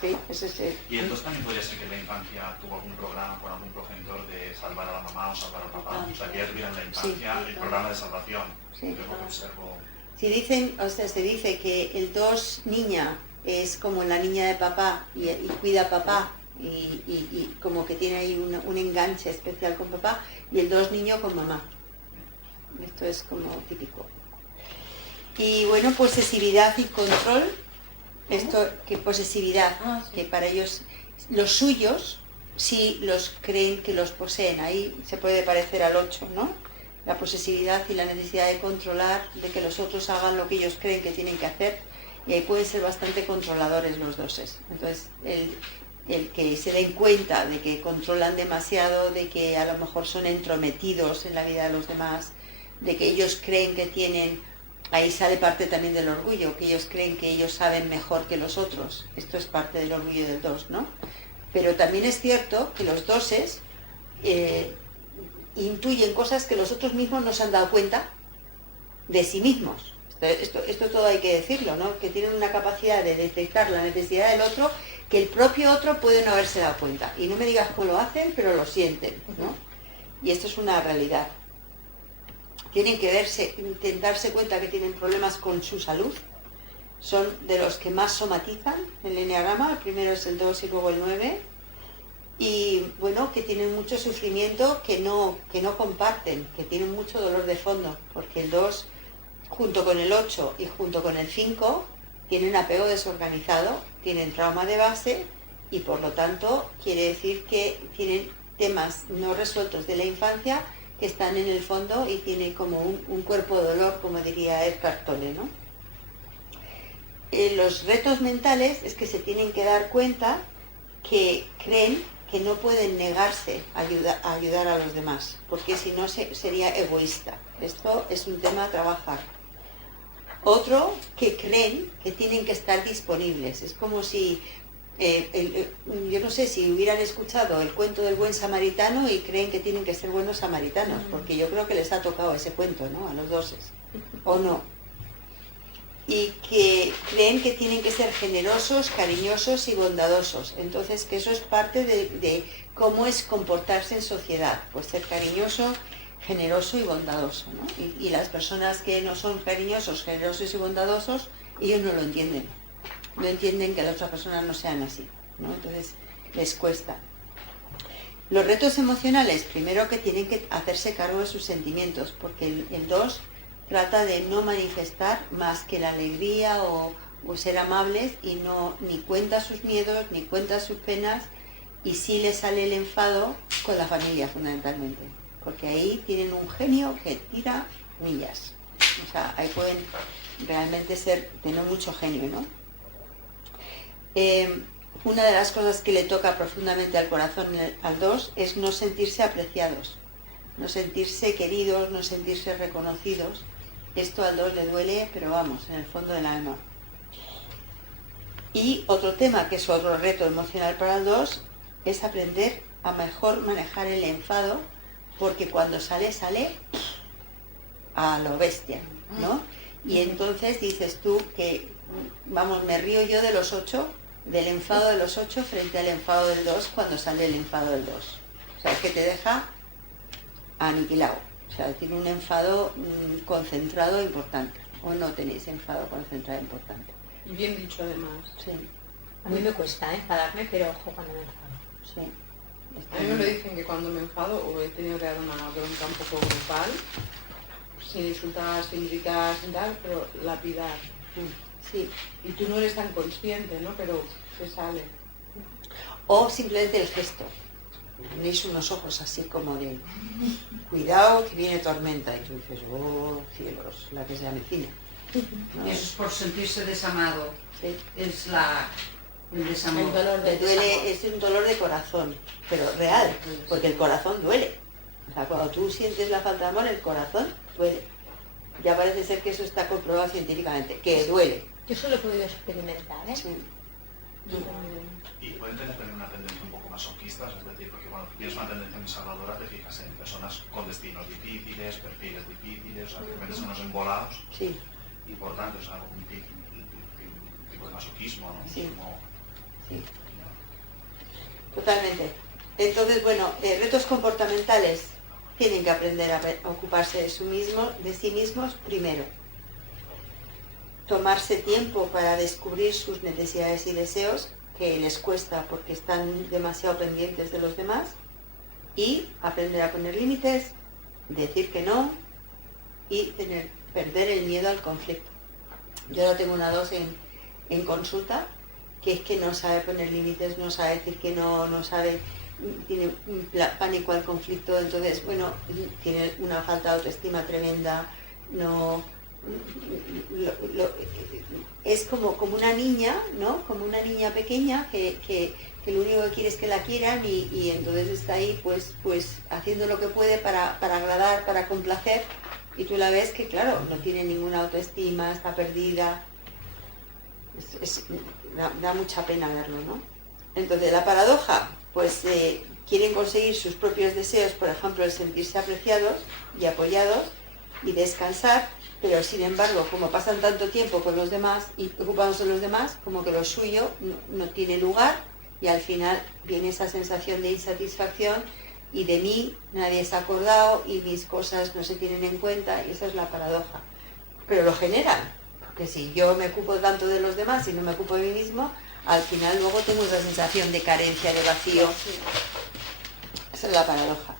Sí, ese es el- Y entonces también podría ser que en la infancia tuvo algún programa con algún progenitor de salvar a la mamá o salvar al papá. O sea, que ya tuviera en la infancia el programa de salvación. Sí. Yo lo que observo. Si dicen, o sea, se dice que el 2 niña es como la niña de papá y cuida a papá y como que tiene ahí un enganche especial con papá, y el 2 niño con mamá. Esto es como típico. Y bueno, posesividad y control. Esto, que posesividad, que para ellos, los suyos, sí los creen que los poseen. Ahí se puede parecer al 8, ¿no? La posesividad y la necesidad de controlar, de que los otros hagan lo que ellos creen que tienen que hacer, y ahí pueden ser bastante controladores los doses. Entonces, el que se den cuenta de que controlan demasiado, de que a lo mejor son entrometidos en la vida de los demás, de que ellos creen que tienen, ahí sale parte también del orgullo, que ellos creen que ellos saben mejor que los otros. Esto es parte del orgullo del 2, ¿no? Pero también es cierto que los doses intuyen cosas que los otros mismos no se han dado cuenta de sí mismos. Esto todo hay que decirlo, ¿no? Que tienen una capacidad de detectar la necesidad del otro que el propio otro puede no haberse dado cuenta. Y no me digas cómo lo hacen, pero lo sienten, ¿no? Y esto es una realidad. Tienen que darse cuenta que tienen problemas con su salud. Son de los que más somatizan el eneagrama. El primero es el 2 y luego el 9. Y bueno, que tienen mucho sufrimiento que no comparten, que tienen mucho dolor de fondo, porque el 2 junto con el 8 y junto con el 5 tienen apego desorganizado, tienen trauma de base y por lo tanto quiere decir que tienen temas no resueltos de la infancia que están en el fondo y tienen como un cuerpo de dolor, como diría Eckhart Tolle, ¿no? Los retos mentales es que se tienen que dar cuenta que creen que no pueden negarse a ayudar a los demás, porque si no sería egoísta. Esto es un tema a trabajar. Otro, que creen que tienen que estar disponibles. Es como si, yo no sé, si hubieran escuchado el cuento del buen samaritano y creen que tienen que ser buenos samaritanos, porque yo creo que les ha tocado ese cuento, ¿no? A los doses, o no. Y que creen que tienen que ser generosos, cariñosos y bondadosos. Entonces, que eso es parte de cómo es comportarse en sociedad, pues ser cariñoso, generoso y bondadoso, ¿no? Y las personas que no son cariñosos, generosos y bondadosos, ellos no lo entienden. No entienden que las otras personas no sean así, ¿no? Entonces, les cuesta. Los retos emocionales, primero que tienen que hacerse cargo de sus sentimientos, porque el 2 trata de no manifestar más que la alegría o ser amables y ni cuenta sus miedos, ni cuenta sus penas, y sí le sale el enfado con la familia fundamentalmente, porque ahí tienen un genio que tira millas. O sea, ahí pueden realmente tener mucho genio, ¿no? Una de las cosas que le toca profundamente al corazón al 2 es no sentirse apreciados, no sentirse queridos, no sentirse reconocidos. Esto al 2 le duele, pero vamos, en el fondo del alma. Y otro tema, que es otro reto emocional para el 2, es aprender a mejor manejar el enfado, porque cuando sale a lo bestia, ¿no? Y entonces dices tú que, vamos, me río yo de los 8, del enfado de los 8 frente al enfado del 2 cuando sale el enfado del 2. O sea, es que te deja aniquilado. O sea, tiene un enfado concentrado importante. ¿O no tenéis enfado concentrado importante? Y bien dicho además. Sí. A mí me cuesta enfadarme, pero ojo cuando me enfado. Sí. A mí me lo dicen que cuando me enfado o he tenido que dar una bronca un poco grupal, sin insultar, sin gritar, sin tal, pero lapidar. Sí. Y tú no eres tan consciente, ¿no? Pero te sale. O simplemente el gesto. Tenéis unos ojos así como de cuidado que viene tormenta y tú dices, oh cielos, la que se avecina, ¿no? Y eso es por sentirse desamado. Sí. Es el desamor. El dolor Te del duele, desamor. es un dolor de corazón, pero real, porque el corazón duele. O sea, cuando tú sientes la falta de amor, el corazón duele. Ya parece ser que eso está comprobado científicamente, que duele. Yo solo he podido experimentar, ¿eh? Sí. Y pueden tener también una tendencia un poco masoquista, es decir, porque cuando tienes una tendencia muy salvadora te fijas en personas con destinos difíciles, perfiles difíciles, o sea, que te metes unos embolados Sí. y por tanto es algo un tipo de masoquismo, ¿no? Sí. Como, Sí. Totalmente. Entonces, bueno, retos comportamentales tienen que aprender a ocuparse de sí mismos primero. Tomarse tiempo para descubrir sus necesidades y deseos, que les cuesta porque están demasiado pendientes de los demás, y aprender a poner límites, decir que no y perder el miedo al conflicto. Yo ahora tengo una 2 en consulta que es que no sabe poner límites, no sabe decir que no, no sabe, tiene pánico al conflicto, entonces, bueno, tiene una falta de autoestima tremenda, no... es como una niña, ¿no? Como una niña pequeña que lo único que quiere es que la quieran y entonces está ahí pues haciendo lo que puede para agradar, para complacer, y tú la ves que claro, no tiene ninguna autoestima, está perdida. Da mucha pena verlo, ¿no? Entonces la paradoja, pues quieren conseguir sus propios deseos, por ejemplo el sentirse apreciados y apoyados y descansar, pero sin embargo, como pasan tanto tiempo con los demás y ocupándose de los demás, como que lo suyo no tiene lugar y al final viene esa sensación de insatisfacción y de mí nadie se ha acordado y mis cosas no se tienen en cuenta y esa es la paradoja. Pero lo generan, porque si yo me ocupo tanto de los demás y no me ocupo de mí mismo, al final luego tengo esa sensación de carencia, de vacío. Esa es la paradoja.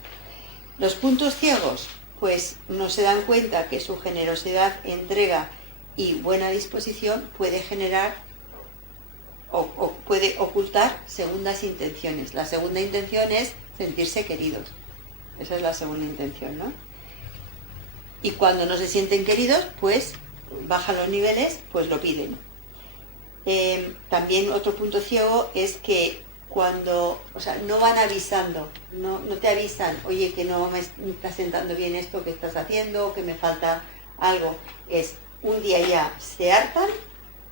Los puntos ciegos, pues no se dan cuenta que su generosidad, entrega y buena disposición puede generar o puede ocultar segundas intenciones. La segunda intención es sentirse queridos. Esa es la segunda intención, ¿no? Y cuando no se sienten queridos, pues bajan los niveles, pues lo piden. También otro punto ciego es que cuando, o sea, no van avisando, no te avisan, oye, que no me está sentando bien esto que estás haciendo, que me falta algo. Es un día ya se hartan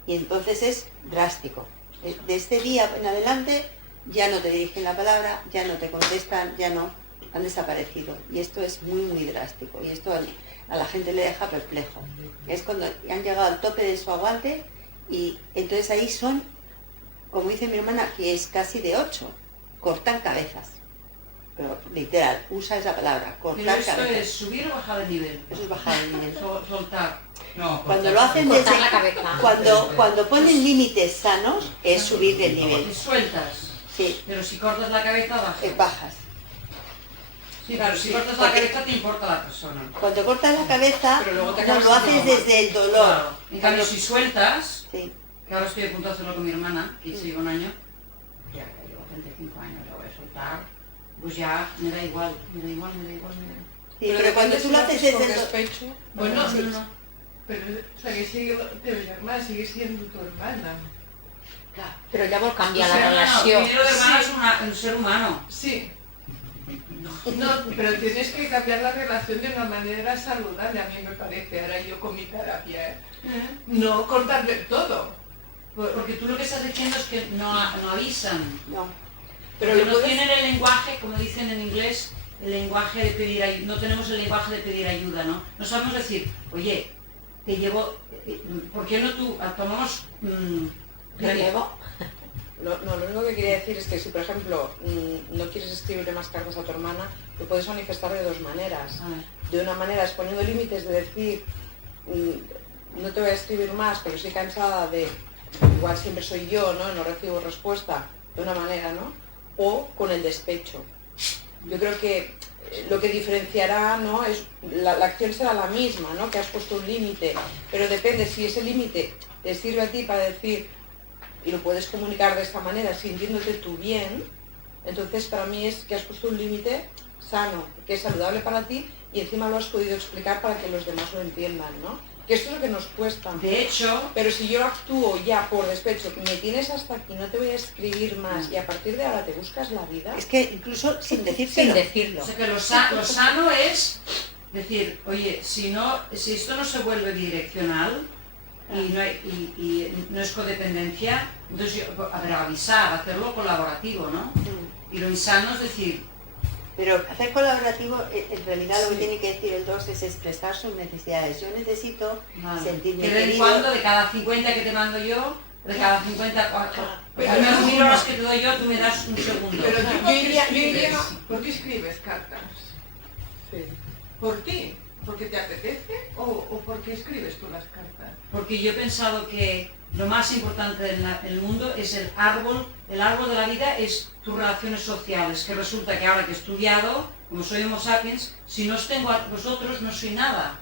y entonces es drástico. De este día en adelante ya no te dirigen la palabra, ya no te contestan, ya no, han desaparecido. Y esto es muy, muy drástico. Y esto a la gente le deja perplejo. Es cuando han llegado al tope de su aguante y entonces ahí son, como dice mi hermana, que es casi de 8, cortan cabezas. Pero literal, usa esa palabra, cortar Pero esto cabezas. es subir o bajar de nivel. Eso es bajar el nivel. Soltar. No, Cuando lo hacen desde, Cortar la cabeza. cuando ponen límites sanos, es subir del nivel. Te sueltas. Sí, Pero si cortas la cabeza, bajas. bajas. Sí, pero si cortas la cabeza, te importa la persona. Cuando cortas la cabeza, Pero luego te no acabas lo haces haciendo mal. desde el dolor. Claro. En cambio, si sueltas, Sí. que ahora estoy a punto de hacerlo con mi hermana, que se lleva un año, ya que llevo 35 años, la voy a soltar, pues ya me da igual. Sí, pero cuando tú lo haces con desde el dolor... despecho, Bueno, No. pero tu hermana sigue siendo tu hermana. Pero ya vos cambia Ser la humano, relación. primero de hermano es un ser humano. Sí. No, pero tienes que cambiar la relación de una manera saludable, a mí me parece, ahora yo con mi terapia, ¿eh? No cortar del todo. Porque tú lo que estás diciendo es que no avisan. No. Pero Pero no lo puedes... tienen el lenguaje, como dicen en inglés, el lenguaje de pedir ayuda. No tenemos el lenguaje de pedir ayuda, ¿no? No sabemos decir, oye, te llevo... ¿Por qué no tú tomamos... Relevo. lo único que quería decir es que si, por ejemplo, no quieres escribirle más cartas a tu hermana, lo puedes manifestar de dos maneras. De una manera es poniendo límites de decir, no te voy a escribir más, pero estoy cansada de, igual siempre soy yo, ¿no? No recibo respuesta, de una manera, ¿no? O con el despecho. Yo creo que lo que diferenciará, ¿no? Es la acción será la misma, ¿no? Que has puesto un límite, pero depende si ese límite te sirve a ti para decir, y lo puedes comunicar de esta manera, sintiéndote tú bien, entonces para mí es que has puesto un límite sano, que es saludable para ti y encima lo has podido explicar para que los demás lo entiendan, ¿no? Que esto es lo que nos cuesta. De hecho, Pero si yo actúo ya por despecho, me tienes hasta aquí, no te voy a escribir más y a partir de ahora te buscas la vida, Es que incluso sin Sin decírselo. decirlo. o sea que lo sano es decir, oye, si esto no se vuelve bidireccional y no es codependencia, entonces avisar, hacerlo colaborativo, ¿no? Y lo insano es decir, Pero hacer colaborativo, en realidad lo que tiene que decir el 2 es expresar sus necesidades. Yo necesito sentirme que de vez en querido. cuando, de cada 50 que te mando yo, de cada 50, Pero al menos no, 1000 horas que te doy yo, tú me das un segundo. Pero tú, Yo ¿por qué iría- escribes? ¿Por qué escribes cartas? sí. ¿Por ti? ¿Porque te apetece o porque escribes tú las cartas? Porque yo he pensado que lo más importante en el mundo es el árbol de la vida es tus relaciones sociales, que resulta que ahora que he estudiado, como soy Homo sapiens, si no os tengo a vosotros no soy nada.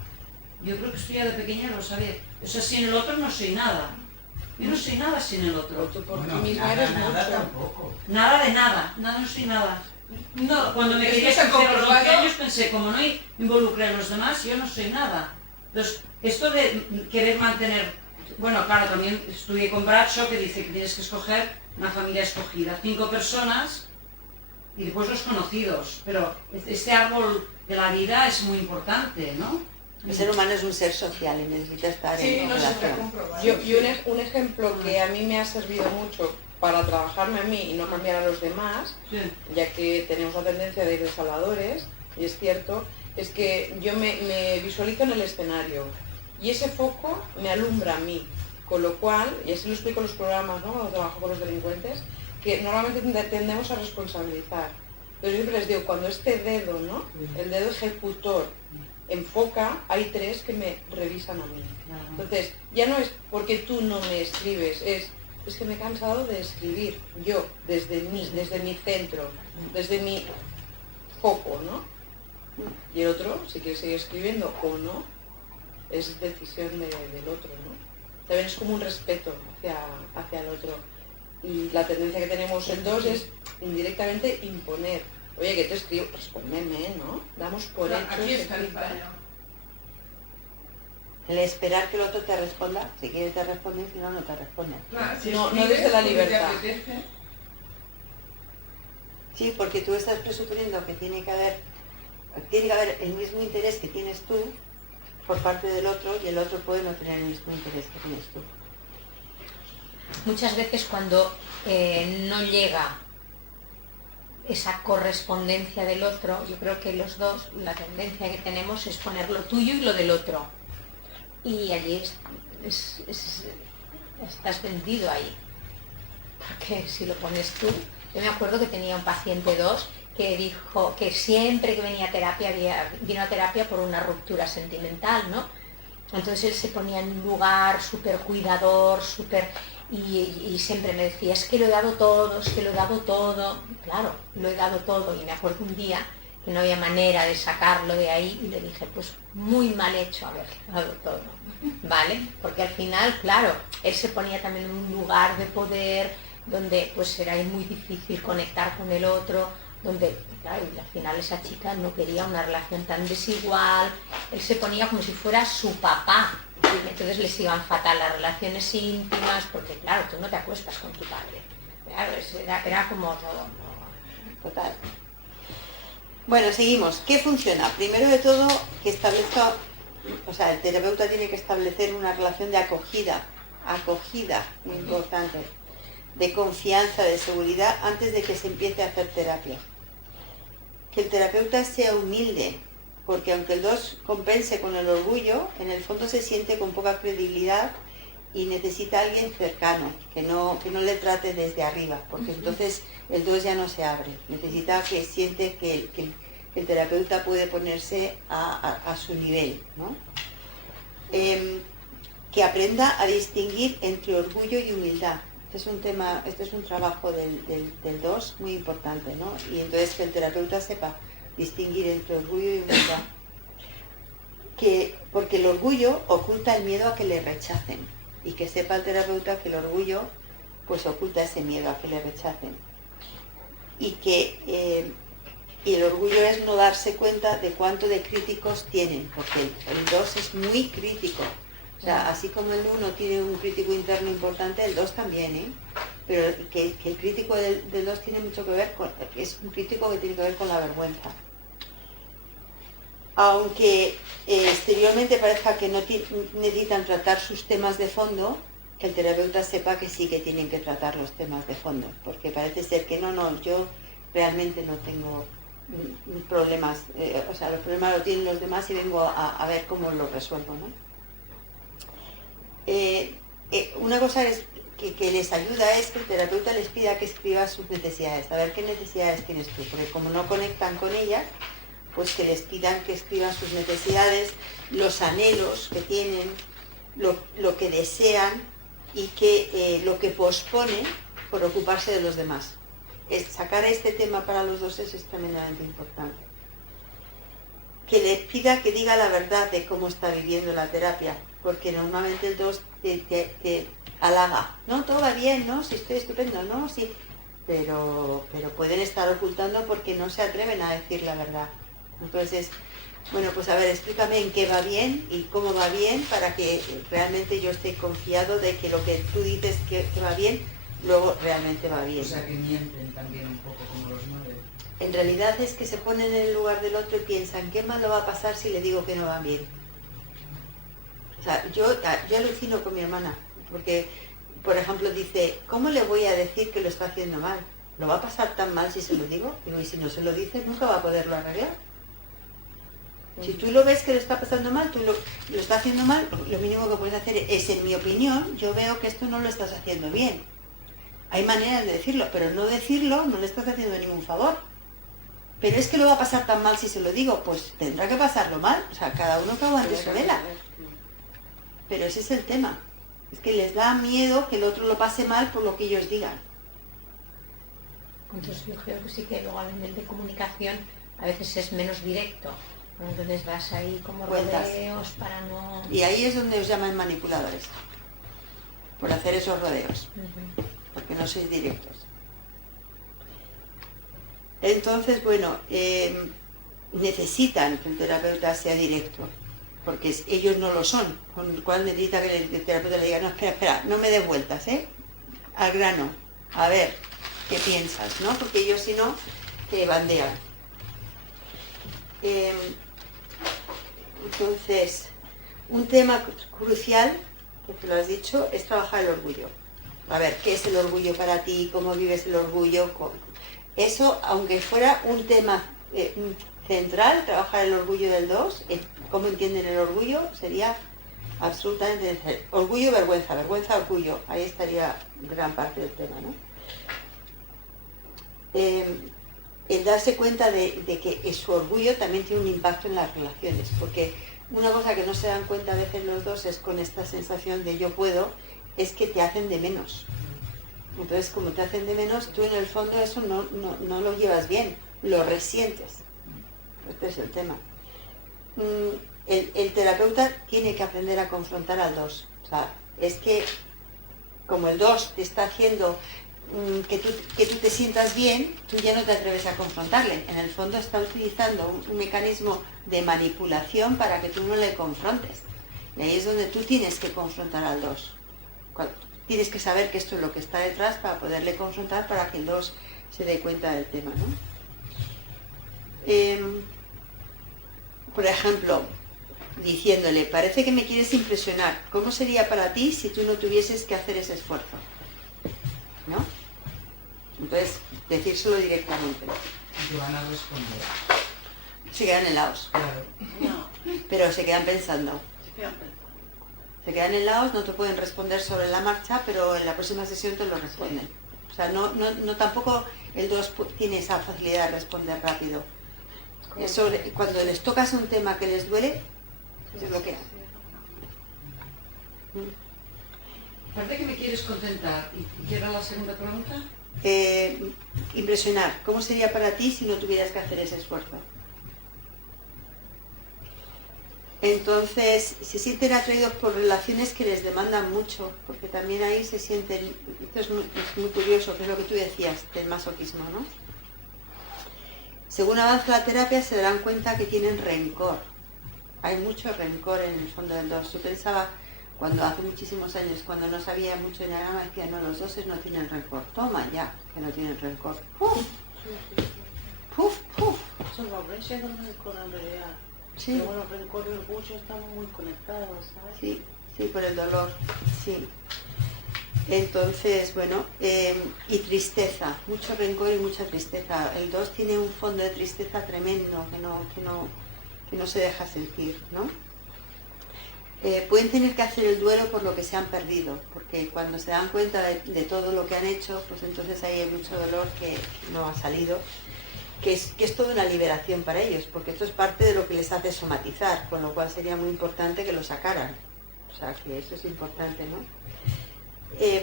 Yo creo que esto ya de pequeña lo sabía. O sea, sin el otro no soy nada. Yo no soy nada sin el otro. Tú por ti Bueno, misma nada, eres nada mucho. tampoco. Nada de nada, no soy nada. No, Cuando me es quería que se ha estudiar a los 12 comprobado. años pensé, como no involucré a los demás, yo no soy nada. Entonces, esto de querer mantener, bueno, claro, también estudié con Bradshaw que dice que tienes que escoger una familia escogida, 5 personas y después los conocidos, pero este árbol de la vida es muy importante, ¿no? El ser humano es un ser social y necesita estar Sí, en no se está relación. comprobado. Y un ejemplo que a mí me ha servido mucho para trabajarme a mí y no cambiar a los demás, Sí. ya que tenemos la tendencia de ir de salvadores, y es cierto, es que yo me visualizo en el escenario y ese foco me alumbra a mí. Con lo cual, y así lo explico en los programas, ¿no? Cuando trabajo con los delincuentes, que normalmente tendemos a responsabilizar. Pero yo siempre les digo, cuando este dedo, ¿no? El dedo ejecutor enfoca, hay 3 que me revisan a mí. Entonces, ya no es porque tú no me escribes, es que me he cansado de escribir yo, desde mi centro, desde mi foco, ¿no? Y el otro, si quiere seguir escribiendo o no, es decisión del otro, ¿no? También es como un respeto hacia el otro. Y la tendencia que tenemos en 2 es indirectamente imponer. Oye, que te escribo, respóndeme, ¿no? Damos por hecho. Aquí está el fallo. El esperar que el otro te responda, si quiere te responde, si no, no te responde. Claro, si No escribes desde la porque te libertad. apetece. Sí, porque tú estás presuponiendo que tiene que haber el mismo interés que tienes tú por parte del otro, y el otro puede no tener el mismo interés que tienes tú. Muchas veces cuando no llega esa correspondencia del otro, yo creo que los dos, la tendencia que tenemos es poner lo tuyo y lo del otro. Y allí estás vendido ahí. Porque si lo pones tú, yo me acuerdo que tenía un paciente 2 que dijo que siempre que venía a terapia, vino a terapia por una ruptura sentimental, ¿no? Entonces él se ponía en un lugar súper cuidador, y siempre me decía, es que lo he dado todo, es que lo he dado todo. Claro, lo he dado todo, y me acuerdo un día que no había manera de sacarlo de ahí, y le dije, pues muy mal hecho haber dado todo, ¿vale? Porque al final, claro, él se ponía también en un lugar de poder, donde pues era muy difícil conectar con el otro, donde, claro, y al final esa chica no quería una relación tan desigual, él se ponía como si fuera su papá, y entonces les iban fatal las relaciones íntimas, porque claro, tú no te acuestas con tu padre, claro, era como todo, Total. Bueno, seguimos. ¿Qué funciona? Primero de todo, que establezca, o sea, el terapeuta tiene que establecer una relación de acogida, muy importante, de confianza, de seguridad, antes de que se empiece a hacer terapia. Que el terapeuta sea humilde, porque aunque el 2 compense con el orgullo, en el fondo se siente con poca credibilidad y necesita a alguien cercano, que no le trate desde arriba, porque entonces el 2 ya no se abre. Necesita que siente que el terapeuta puede ponerse a su nivel, ¿no? Que aprenda a distinguir entre orgullo y humildad. Este es un trabajo del 2 muy importante, ¿no? Y entonces que el terapeuta sepa distinguir entre orgullo y humildad. Porque el orgullo oculta el miedo a que le rechacen, y que sepa el terapeuta que el orgullo pues oculta ese miedo a que le rechacen. Y el orgullo es no darse cuenta de cuánto de críticos tienen, porque el 2 es muy crítico. O sea, así como el 1 tiene un crítico interno importante, el 2 también, ¿eh? Pero que el crítico del 2 tiene mucho que ver con, es un crítico que tiene que ver con la vergüenza. Aunque exteriormente parezca que no necesitan tratar sus temas de fondo, que el terapeuta sepa que sí que tienen que tratar los temas de fondo, porque parece ser que no, yo realmente no tengo problemas, o sea, los problemas los tienen los demás y vengo a ver cómo los resuelvo, ¿no? Una cosa que les ayuda es que el terapeuta les pida que escriba sus necesidades, a ver qué necesidades tienes tú, porque como no conectan con ellas, pues que les pidan que escriban sus necesidades, los anhelos que tienen, lo que desean y lo que posponen por ocuparse de los demás. Sacar este tema para los 2 es tremendamente importante. Que les pida que diga la verdad de cómo está viviendo la terapia, porque normalmente el 2 te halaga, ¿no? Todo va bien, ¿no? Si estoy estupendo, ¿no? Sí, pero pueden estar ocultando porque no se atreven a decir la verdad. Entonces, bueno, pues a ver, explícame en qué va bien y cómo va bien para que realmente yo esté confiado de que lo que tú dices que va bien, luego realmente va bien. O sea, que mienten también un poco como los 9. En realidad es que se ponen en el lugar del otro y piensan, ¿qué malo va a pasar si le digo que no va bien? O sea, yo alucino con mi hermana, porque, por ejemplo, dice, ¿cómo le voy a decir que lo está haciendo mal? ¿Lo va a pasar tan mal si se lo digo? Digo, y si no se lo dice, nunca va a poderlo arreglar. Si tú lo ves que lo está pasando mal, tú lo está haciendo mal, lo mínimo que puedes hacer es, en mi opinión, yo veo que esto no lo estás haciendo bien. Hay maneras de decirlo, pero no decirlo no le estás haciendo ningún favor. Pero es que lo va a pasar tan mal si se lo digo, pues tendrá que pasarlo mal. O sea, cada uno que aguante su vela. Pero ese es el tema. Es que les da miedo que el otro lo pase mal por lo que ellos digan. Entonces yo creo que sí que luego a nivel de comunicación a veces es menos directo. Entonces vas ahí como Vueltas. rodeos para no... Y ahí es donde os llaman manipuladores. Por hacer esos rodeos. Ujú. Porque no sois directos. Entonces, bueno, necesitan que el terapeuta sea directo, porque ellos no lo son, con lo cual necesita que el terapeuta le diga, no, espera, no me des vueltas, al grano, a ver, ¿qué piensas? ¿No? Porque ellos si no, te bandean. Entonces, un tema crucial, que te lo has dicho, es trabajar el orgullo. A ver, ¿qué es el orgullo para ti? ¿Cómo vives el orgullo? Eso, aunque fuera un tema central, trabajar el orgullo del 2, cómo entienden el orgullo, sería absolutamente necesario. Orgullo, vergüenza, vergüenza, orgullo. Ahí estaría gran parte del tema, ¿no? El darse cuenta de que su orgullo también tiene un impacto en las relaciones, porque una cosa que no se dan cuenta a veces los dos es con esta sensación de yo puedo, es que te hacen de menos. Entonces, como te hacen de menos, tú en el fondo eso no lo llevas bien, lo resientes. Este es el tema. El terapeuta tiene que aprender a confrontar al 2. O sea, es que como el 2 te está haciendo que tú te sientas bien, tú ya no te atreves a confrontarle. En el fondo está utilizando un mecanismo de manipulación para que tú no le confrontes. Y ahí es donde tú tienes que confrontar al 2. Tienes que saber que esto es lo que está detrás para poderle confrontar para que el 2 se dé cuenta del tema, ¿no? Por ejemplo, diciéndole, parece que me quieres impresionar. ¿Cómo sería para ti si tú no tuvieses que hacer ese esfuerzo? ¿No? Entonces, decírselo directamente. Joana responde. Se quedan helados. Claro. No, Pero se quedan pensando. fíjate. Se quedan helados, no te pueden responder sobre la marcha, pero en la próxima sesión te lo responden. O sea, no tampoco el 2 tiene esa facilidad de responder rápido. Eso, cuando les tocas un tema que les duele, se bloquean. Parece que me quieres contentar. ¿Y qué era la segunda pregunta? Impresionar. ¿Cómo sería para ti si no tuvieras que hacer ese esfuerzo? Entonces, se sienten atraídos por relaciones que les demandan mucho, porque también ahí se sienten, esto es muy curioso, que es lo que tú decías del masoquismo, ¿no? Según avanza la terapia se darán cuenta que tienen rencor. Hay mucho rencor en el fondo del 2. Yo pensaba, cuando hace muchísimos años, cuando no sabía mucho de Enneagrama, decía, no, los 2 no tienen rencor. Toma ya, que no tienen rencor. ¡Puf! ¡Puf, puf! Son los reyes del rencor en realidad. Sí. Pero bueno, el rencor y el orgullo están muy conectados, ¿sabes? Sí, sí, por el dolor, sí. Entonces, bueno, y tristeza, mucho rencor y mucha tristeza. El 2 tiene un fondo de tristeza tremendo que no se deja sentir, ¿no? Pueden tener que hacer el duelo por lo que se han perdido, porque cuando se dan cuenta de todo lo que han hecho, pues entonces ahí hay mucho dolor que no ha salido, que es toda una liberación para ellos, porque esto es parte de lo que les hace somatizar, con lo cual sería muy importante que lo sacaran. O sea, que eso es importante, ¿no?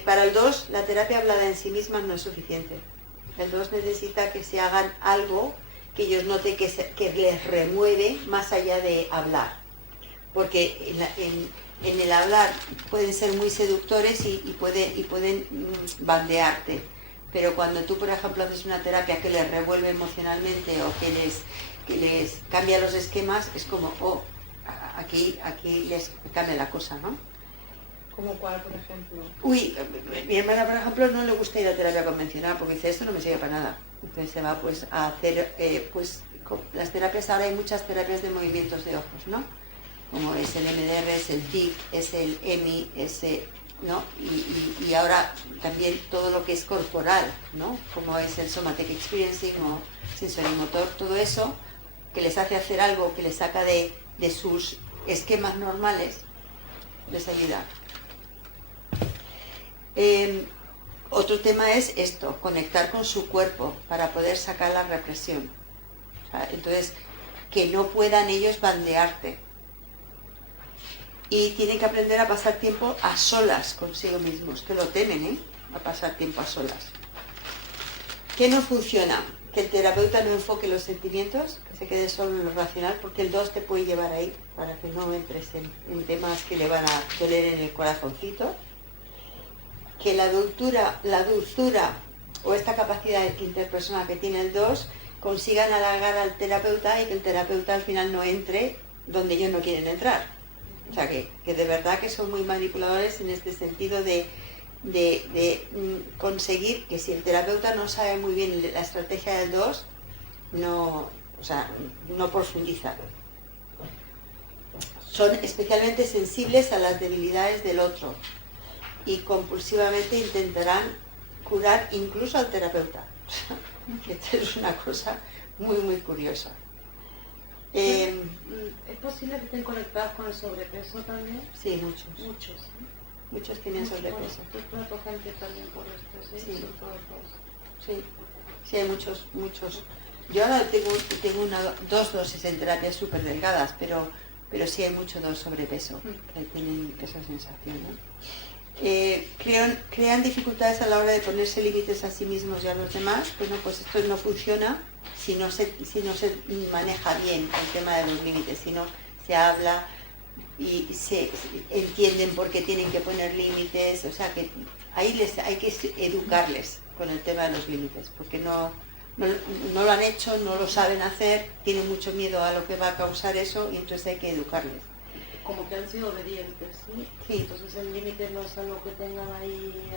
Para el 2, la terapia hablada en sí misma no es suficiente. El 2 necesita que se hagan algo que ellos noten que les remueve más allá de hablar. Porque en el hablar pueden ser muy seductores y pueden bandearte. Pero cuando tú, por ejemplo, haces una terapia que les revuelve emocionalmente o que les cambia los esquemas, es como, oh, aquí les cambia la cosa, ¿no? ¿Como cuál, por ejemplo? Uy, mi hermana, por ejemplo, no le gusta ir a terapia convencional porque dice, esto no me sirve para nada. Entonces se va pues a hacer, las terapias, ahora hay muchas terapias de movimientos de ojos, ¿no? Como es el MDR, es el TIC, es el EMI, ¿no? Y ahora también todo lo que es corporal, ¿no? Como es el Somatic Experiencing o sensorimotor, todo eso que les hace hacer algo que les saca de sus esquemas normales, les ayuda. Otro tema es esto, conectar con su cuerpo para poder sacar la represión. O sea, entonces, que no puedan ellos bandearte. Y tienen que aprender a pasar tiempo a solas consigo mismos, que lo temen, a pasar tiempo a solas. ¿Qué no funciona? Que el terapeuta no enfoque los sentimientos, que se quede solo en lo racional, porque el 2 te puede llevar ahí, para que no entres en temas que le van a doler en el corazoncito. Que la dulzura o esta capacidad interpersonal que tiene el 2 consigan halagar al terapeuta y que el terapeuta al final no entre donde ellos no quieren entrar. O sea, que de verdad que son muy manipuladores en este sentido de conseguir que si el terapeuta no sabe muy bien la estrategia del 2, no profundiza. Son especialmente sensibles a las debilidades del otro y compulsivamente intentarán curar incluso al terapeuta. Esto es una cosa muy, muy curiosa. ¿Es posible que estén conectados con el sobrepeso también? Sí, muchos. Muchos, ¿eh? Muchos tienen sobrepeso. Yo trato gente también por esto, ¿sí? Sí. Son todos. Sí, hay muchos. Yo ahora tengo dos dosis en terapia súper delgadas, pero sí hay mucho sobrepeso que tienen esa sensación, ¿no? Crean dificultades a la hora de ponerse límites a sí mismos y a los demás. Bueno, pues esto no funciona si no se maneja bien el tema de los límites, si no se habla y se entienden por qué tienen que poner límites. O sea que ahí hay que educarles con el tema de los límites, porque no lo han hecho, no lo saben hacer, tienen mucho miedo a lo que va a causar eso y entonces hay que educarles. Como que han sido obedientes, ¿sí? Sí. Entonces el límite no es algo que tengan ahí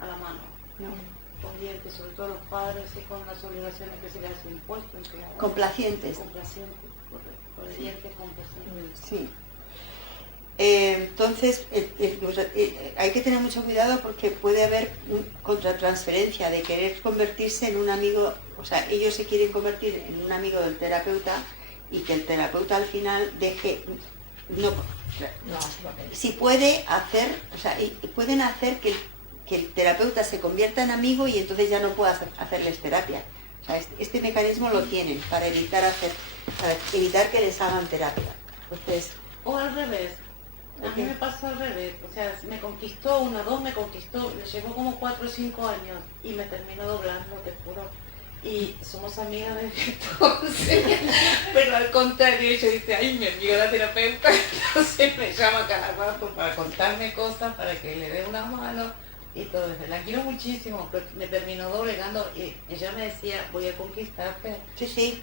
a la mano. No. Obedientes, sobre todo los padres y con las obligaciones que se les han impuesto. Complacientes. Complacientes, correcto. Obedientes, complacientes. Sí. Entonces hay que tener mucho cuidado porque puede haber contratransferencia de querer convertirse en un amigo, o sea, ellos se quieren convertir en un amigo del terapeuta y que el terapeuta al final si puede hacer, o sea, pueden hacer que el terapeuta se convierta en amigo y entonces ya no pueda hacerles terapia. O sea, este mecanismo lo tienen para evitar que les hagan terapia. Entonces, o al revés. A mí me pasó al revés, o sea, me conquistó, me conquistó, le llevó como 4 o 5 años y me terminó doblando, te juro. Y somos amigas desde entonces, pero al contrario, ella dice, ay, mi amiga la terapeuta, entonces me llama cada rato para contarme cosas, para que le dé una mano y todo eso. La quiero muchísimo, pero me terminó doblegando y ella me decía, voy a conquistarte. sí.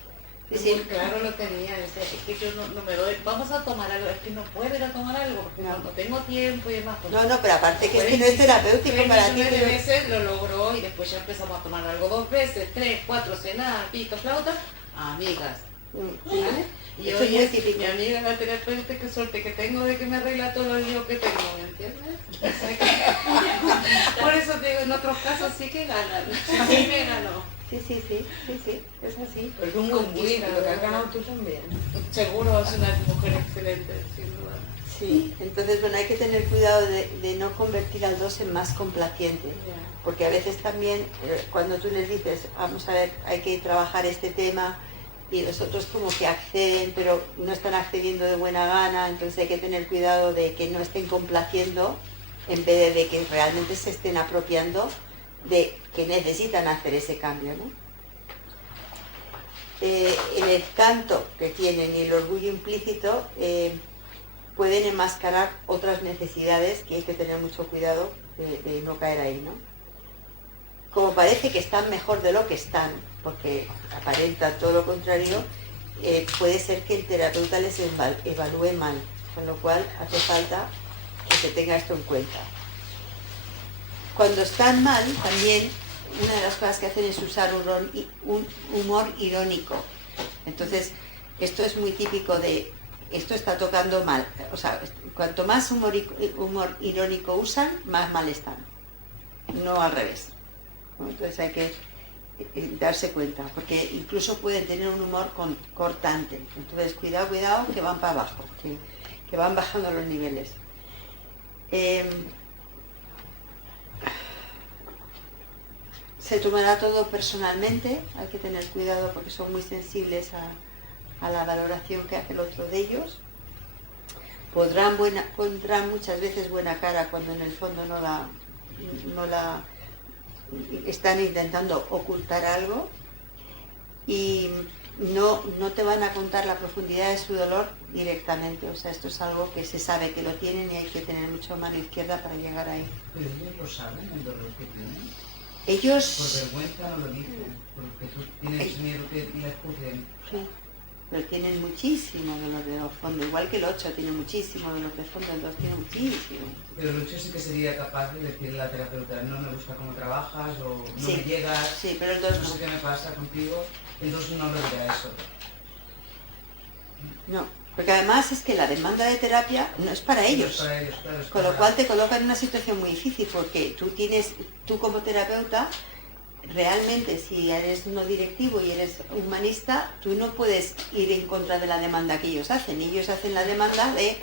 Sí, claro lo tenía, decía, es que yo no me doy, vamos a tomar algo, es que no puedo ir a tomar algo, porque no tengo tiempo y demás. Pues, no, pero aparte que es que no es terapéutico para ti. 3 veces lo logró y después ya empezamos a tomar algo 2 veces, 3, 4, cenar, pito, flauta, amigas. ¿Vale? Y eso hoy es muy es típico. mi amiga la terapeuta, qué suerte que tengo de que me arregla todo el lío que tengo, ¿me entiendes? Por eso te digo, en otros casos sí que ganan, a mí me ganó. Sí, es así. Pero es un win-win, lo que has ganado tú también. Seguro es una mujer excelente, sin duda. Sí, entonces bueno, hay que tener cuidado de no convertir al 2 en más complaciente, porque a veces también cuando tú les dices, vamos a ver, hay que trabajar este tema, y los otros como que acceden, pero no están accediendo de buena gana, entonces hay que tener cuidado de que no estén complaciendo en vez de que realmente se estén apropiando de que necesitan hacer ese cambio, ¿no? El encanto que tienen y el orgullo implícito pueden enmascarar otras necesidades que hay que tener mucho cuidado de no caer ahí, ¿no? Como parece que están mejor de lo que están, porque aparenta todo lo contrario, puede ser que el terapeuta les evalúe mal, con lo cual hace falta que se tenga esto en cuenta. Cuando están mal, también una de las cosas que hacen es usar un humor irónico. Entonces, esto es muy típico de, esto está tocando mal. O sea, cuanto más humor irónico usan, más mal están. No al revés. Entonces hay que darse cuenta, porque incluso pueden tener un humor cortante. Entonces, cuidado, que van para abajo, que van bajando los niveles. Se tomará todo personalmente, hay que tener cuidado porque son muy sensibles a la valoración que hace el otro de ellos. Pondrán muchas veces buena cara cuando en el fondo no la están intentando ocultar algo, y no te van a contar la profundidad de su dolor directamente. O sea, esto es algo que se sabe que lo tienen y hay que tener mucho mano izquierda para llegar ahí. Pero ellos lo saben, el dolor que tienen. Ellos... Por vergüenza no lo dicen, porque tú tienes miedo que les juzguen. Sí, pero tienen muchísimo dolor de fondo, igual que el 8 tiene muchísimo dolor de fondo, el 2 tiene muchísimo. Pero el 8 sí que sería capaz de decirle a la terapeuta, no me gusta cómo trabajas, o no Sí, me llegas, sí, pero el 2 no sé qué me pasa contigo. El 2 no lo dirá eso. No, porque además es que la demanda de terapia no es para ellos. No es para ellos, claro, es Con para- lo cual te coloca en una situación muy difícil, porque tú como terapeuta, realmente si eres no directivo y eres humanista, tú no puedes ir en contra de la demanda que ellos hacen. Ellos hacen la demanda de,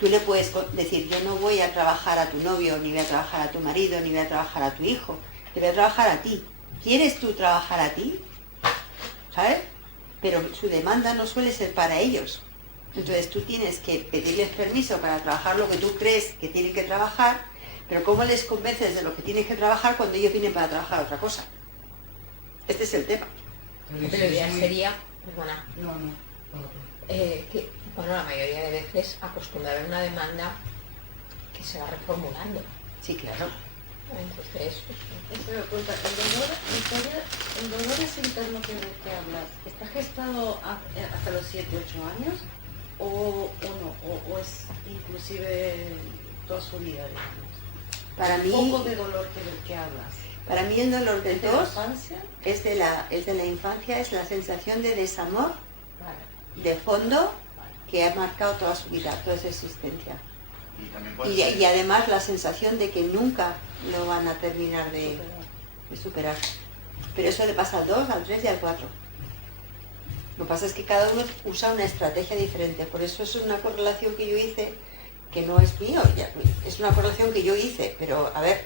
tú le puedes decir, yo no voy a trabajar a tu novio, ni voy a trabajar a tu marido, ni voy a trabajar a tu hijo, te voy a trabajar a ti. ¿Quieres tú trabajar a ti? ¿Sabes? Pero su demanda no suele ser para ellos. Entonces tú tienes que pedirles permiso para trabajar lo que tú crees que tienen que trabajar, pero ¿cómo les convences de lo que tienes que trabajar cuando ellos vienen para trabajar otra cosa? Este es el tema. Pero Pero sí, ya es muy- sería, perdona, No. que bueno, la mayoría de veces acostumbra a haber una demanda que se va reformulando. Sí, claro. Entonces, Eso me pregunta, el dolor es interno que hablas, ¿está gestado hasta los 7, 8 años o no? ¿O es inclusive toda su vida, digamos? Para El mí, poco de dolor del que hablas. para mí el dolor del ¿Es de la 2 infancia? es de la infancia, es la sensación de desamor Vale. de fondo que ha marcado toda su vida, toda su existencia. Y también puede Y ser- además la sensación de que nunca lo van a terminar de superar. Pero eso le pasa al 2, al 3 y al 4. Lo que pasa es que cada uno usa una estrategia diferente. Por eso es una correlación que yo hice, que no es mío, es una correlación que yo hice. Pero, a ver,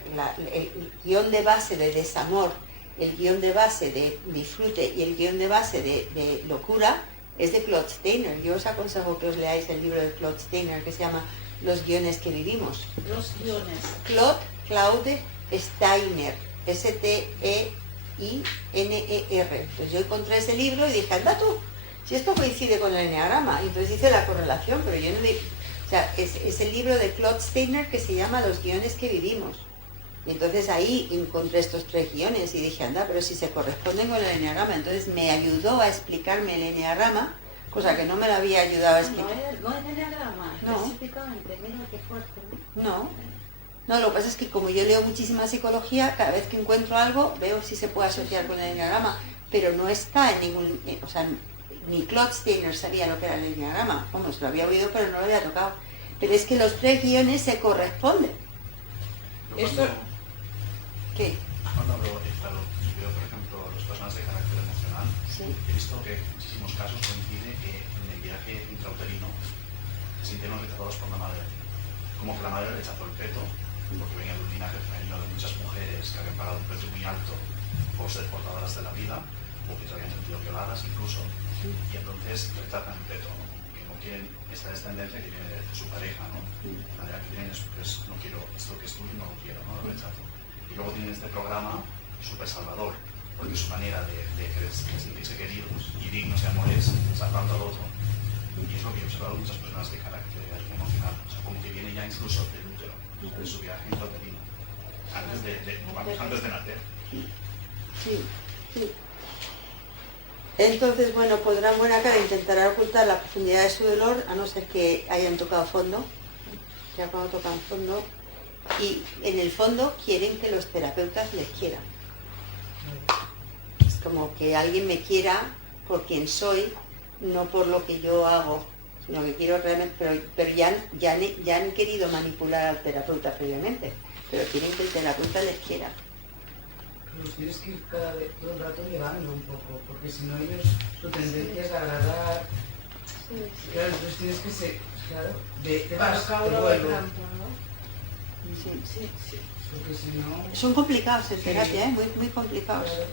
el guión de base de desamor, el guión de base de disfrute y el guión de base de locura es de Claude Steiner. Yo os aconsejo que os leáis el libro de Claude Steiner que se llama Los guiones que vivimos. Los guiones. Claude Steiner, S-T-E-I-N-E-R. Entonces yo encontré ese libro y dije, anda tú, si esto coincide con el enneagrama. Y entonces hice la correlación, pero yo no dije... O sea, es el libro de Claude Steiner que se llama Los guiones que vivimos. Y entonces ahí encontré estos 3 guiones y dije, anda, pero si se corresponden con el enneagrama. Entonces me ayudó a explicarme el enneagrama, cosa que no me lo había ayudado a explicar. No es enneagrama, No. específicamente, mira qué fuerte, ¿no? No, lo que pasa es que como yo leo muchísima psicología, cada vez que encuentro algo, veo si se puede asociar con el enneagrama, pero no está en ningún... O sea, ni Claude Steiner sabía lo que era el enneagrama. Vamos, lo había oído, pero no lo había tocado. Pero es que los 3 guiones se corresponden. Yo Esto- cuando- ¿Qué? Cuando hablo, claro, veo, por ejemplo, los personas de carácter emocional, Sí. he visto que en muchísimos casos coincide que en el viaje intrauterino se sintieron rechazados por la madre. Como que la madre rechazó el feto, porque venía de un linaje femenino de muchas mujeres que habían pagado un precio muy alto por ser portadoras de la vida, o que se habían sentido violadas incluso, y entonces rechazan el feto, ¿no? Que no quieren esta descendencia que viene de su pareja, ¿no? La manera que tienen es, pues, no quiero esto que es tuyo, no lo quiero, ¿no? Lo rechazo. Y luego tienen este programa súper salvador, porque su manera de sentirse queridos y dignos de amores es salvando al otro. Y es lo que he observado en muchas personas de carácter emocional, o sea, como que viene ya incluso del útero, de su viaje intrauterino, antes de nacer. Sí, sí. Entonces, bueno, pondrán buena cara e intentarán ocultar la profundidad de su dolor, a no ser que hayan tocado fondo, ya cuando tocan fondo, y en el fondo quieren que los terapeutas les quieran. Es como que alguien me quiera por quien soy, no por lo que yo hago, sino que quiero realmente, pero ya han querido manipular al terapeuta previamente, pero quieren que el terapeuta les quiera. los tienes que ir todo el rato llevando un poco, porque si no ellos, su tendencia es agradar. Sí, sí. Claro, entonces tienes que ser, claro, te Para vas, te cada vuelvo. ejemplo, ¿no? Sí. Sí, sí. Porque si no, Son complicados en Sí. terapia, ¿eh? Muy, muy complicados. claro,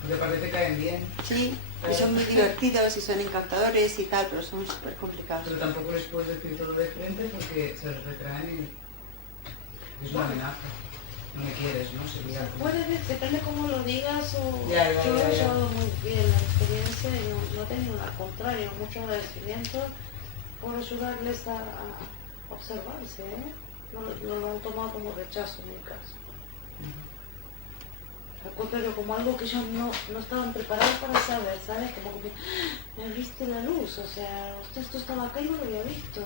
porque aparte te caen bien, Sí, y son muy divertidos y son encantadores y tal, pero son súper complicados. pero tampoco les puedes decir todo de frente porque se los retraen y es una amenaza. No me quieres, ¿no? Sería como... Puede ser, depende cómo lo digas o Ya, yo lo he ya. llevado muy bien la experiencia y no he tenido al contrario, mucho agradecimiento por ayudarles a observarse, ¿eh? No lo han tomado como rechazo en mi caso. Al contrario, como algo que ellos no estaban preparados para saber, ¿sabes? Como que me abriste la luz, o sea, esto estaba acá y no lo había visto.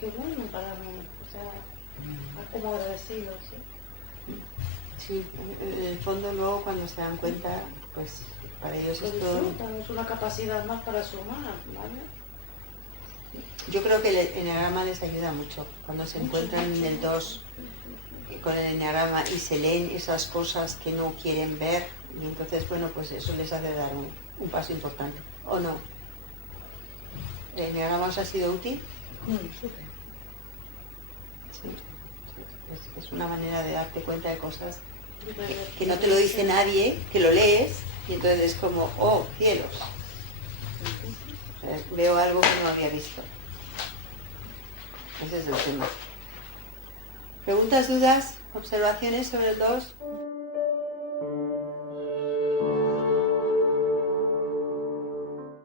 Qué bueno para mí, o sea, como agradecido, ¿sí? Sí, en el fondo luego cuando se dan cuenta, pues para ellos Lo esto... disfrutan, es una capacidad más para sumar, ¿vale? Yo creo que el enneagrama les ayuda mucho. Cuando se encuentran en el 2 con el enneagrama y se leen esas cosas que no quieren ver, y entonces, bueno, pues eso les hace dar un paso importante. ¿O no? ¿El enneagrama os ha sido útil? Sí. Es una manera de darte cuenta de cosas que no te lo dice nadie, que lo lees, y entonces es como, oh, cielos. O sea, veo algo que no había visto. Ese es el tema. ¿Preguntas, dudas, observaciones sobre el 2?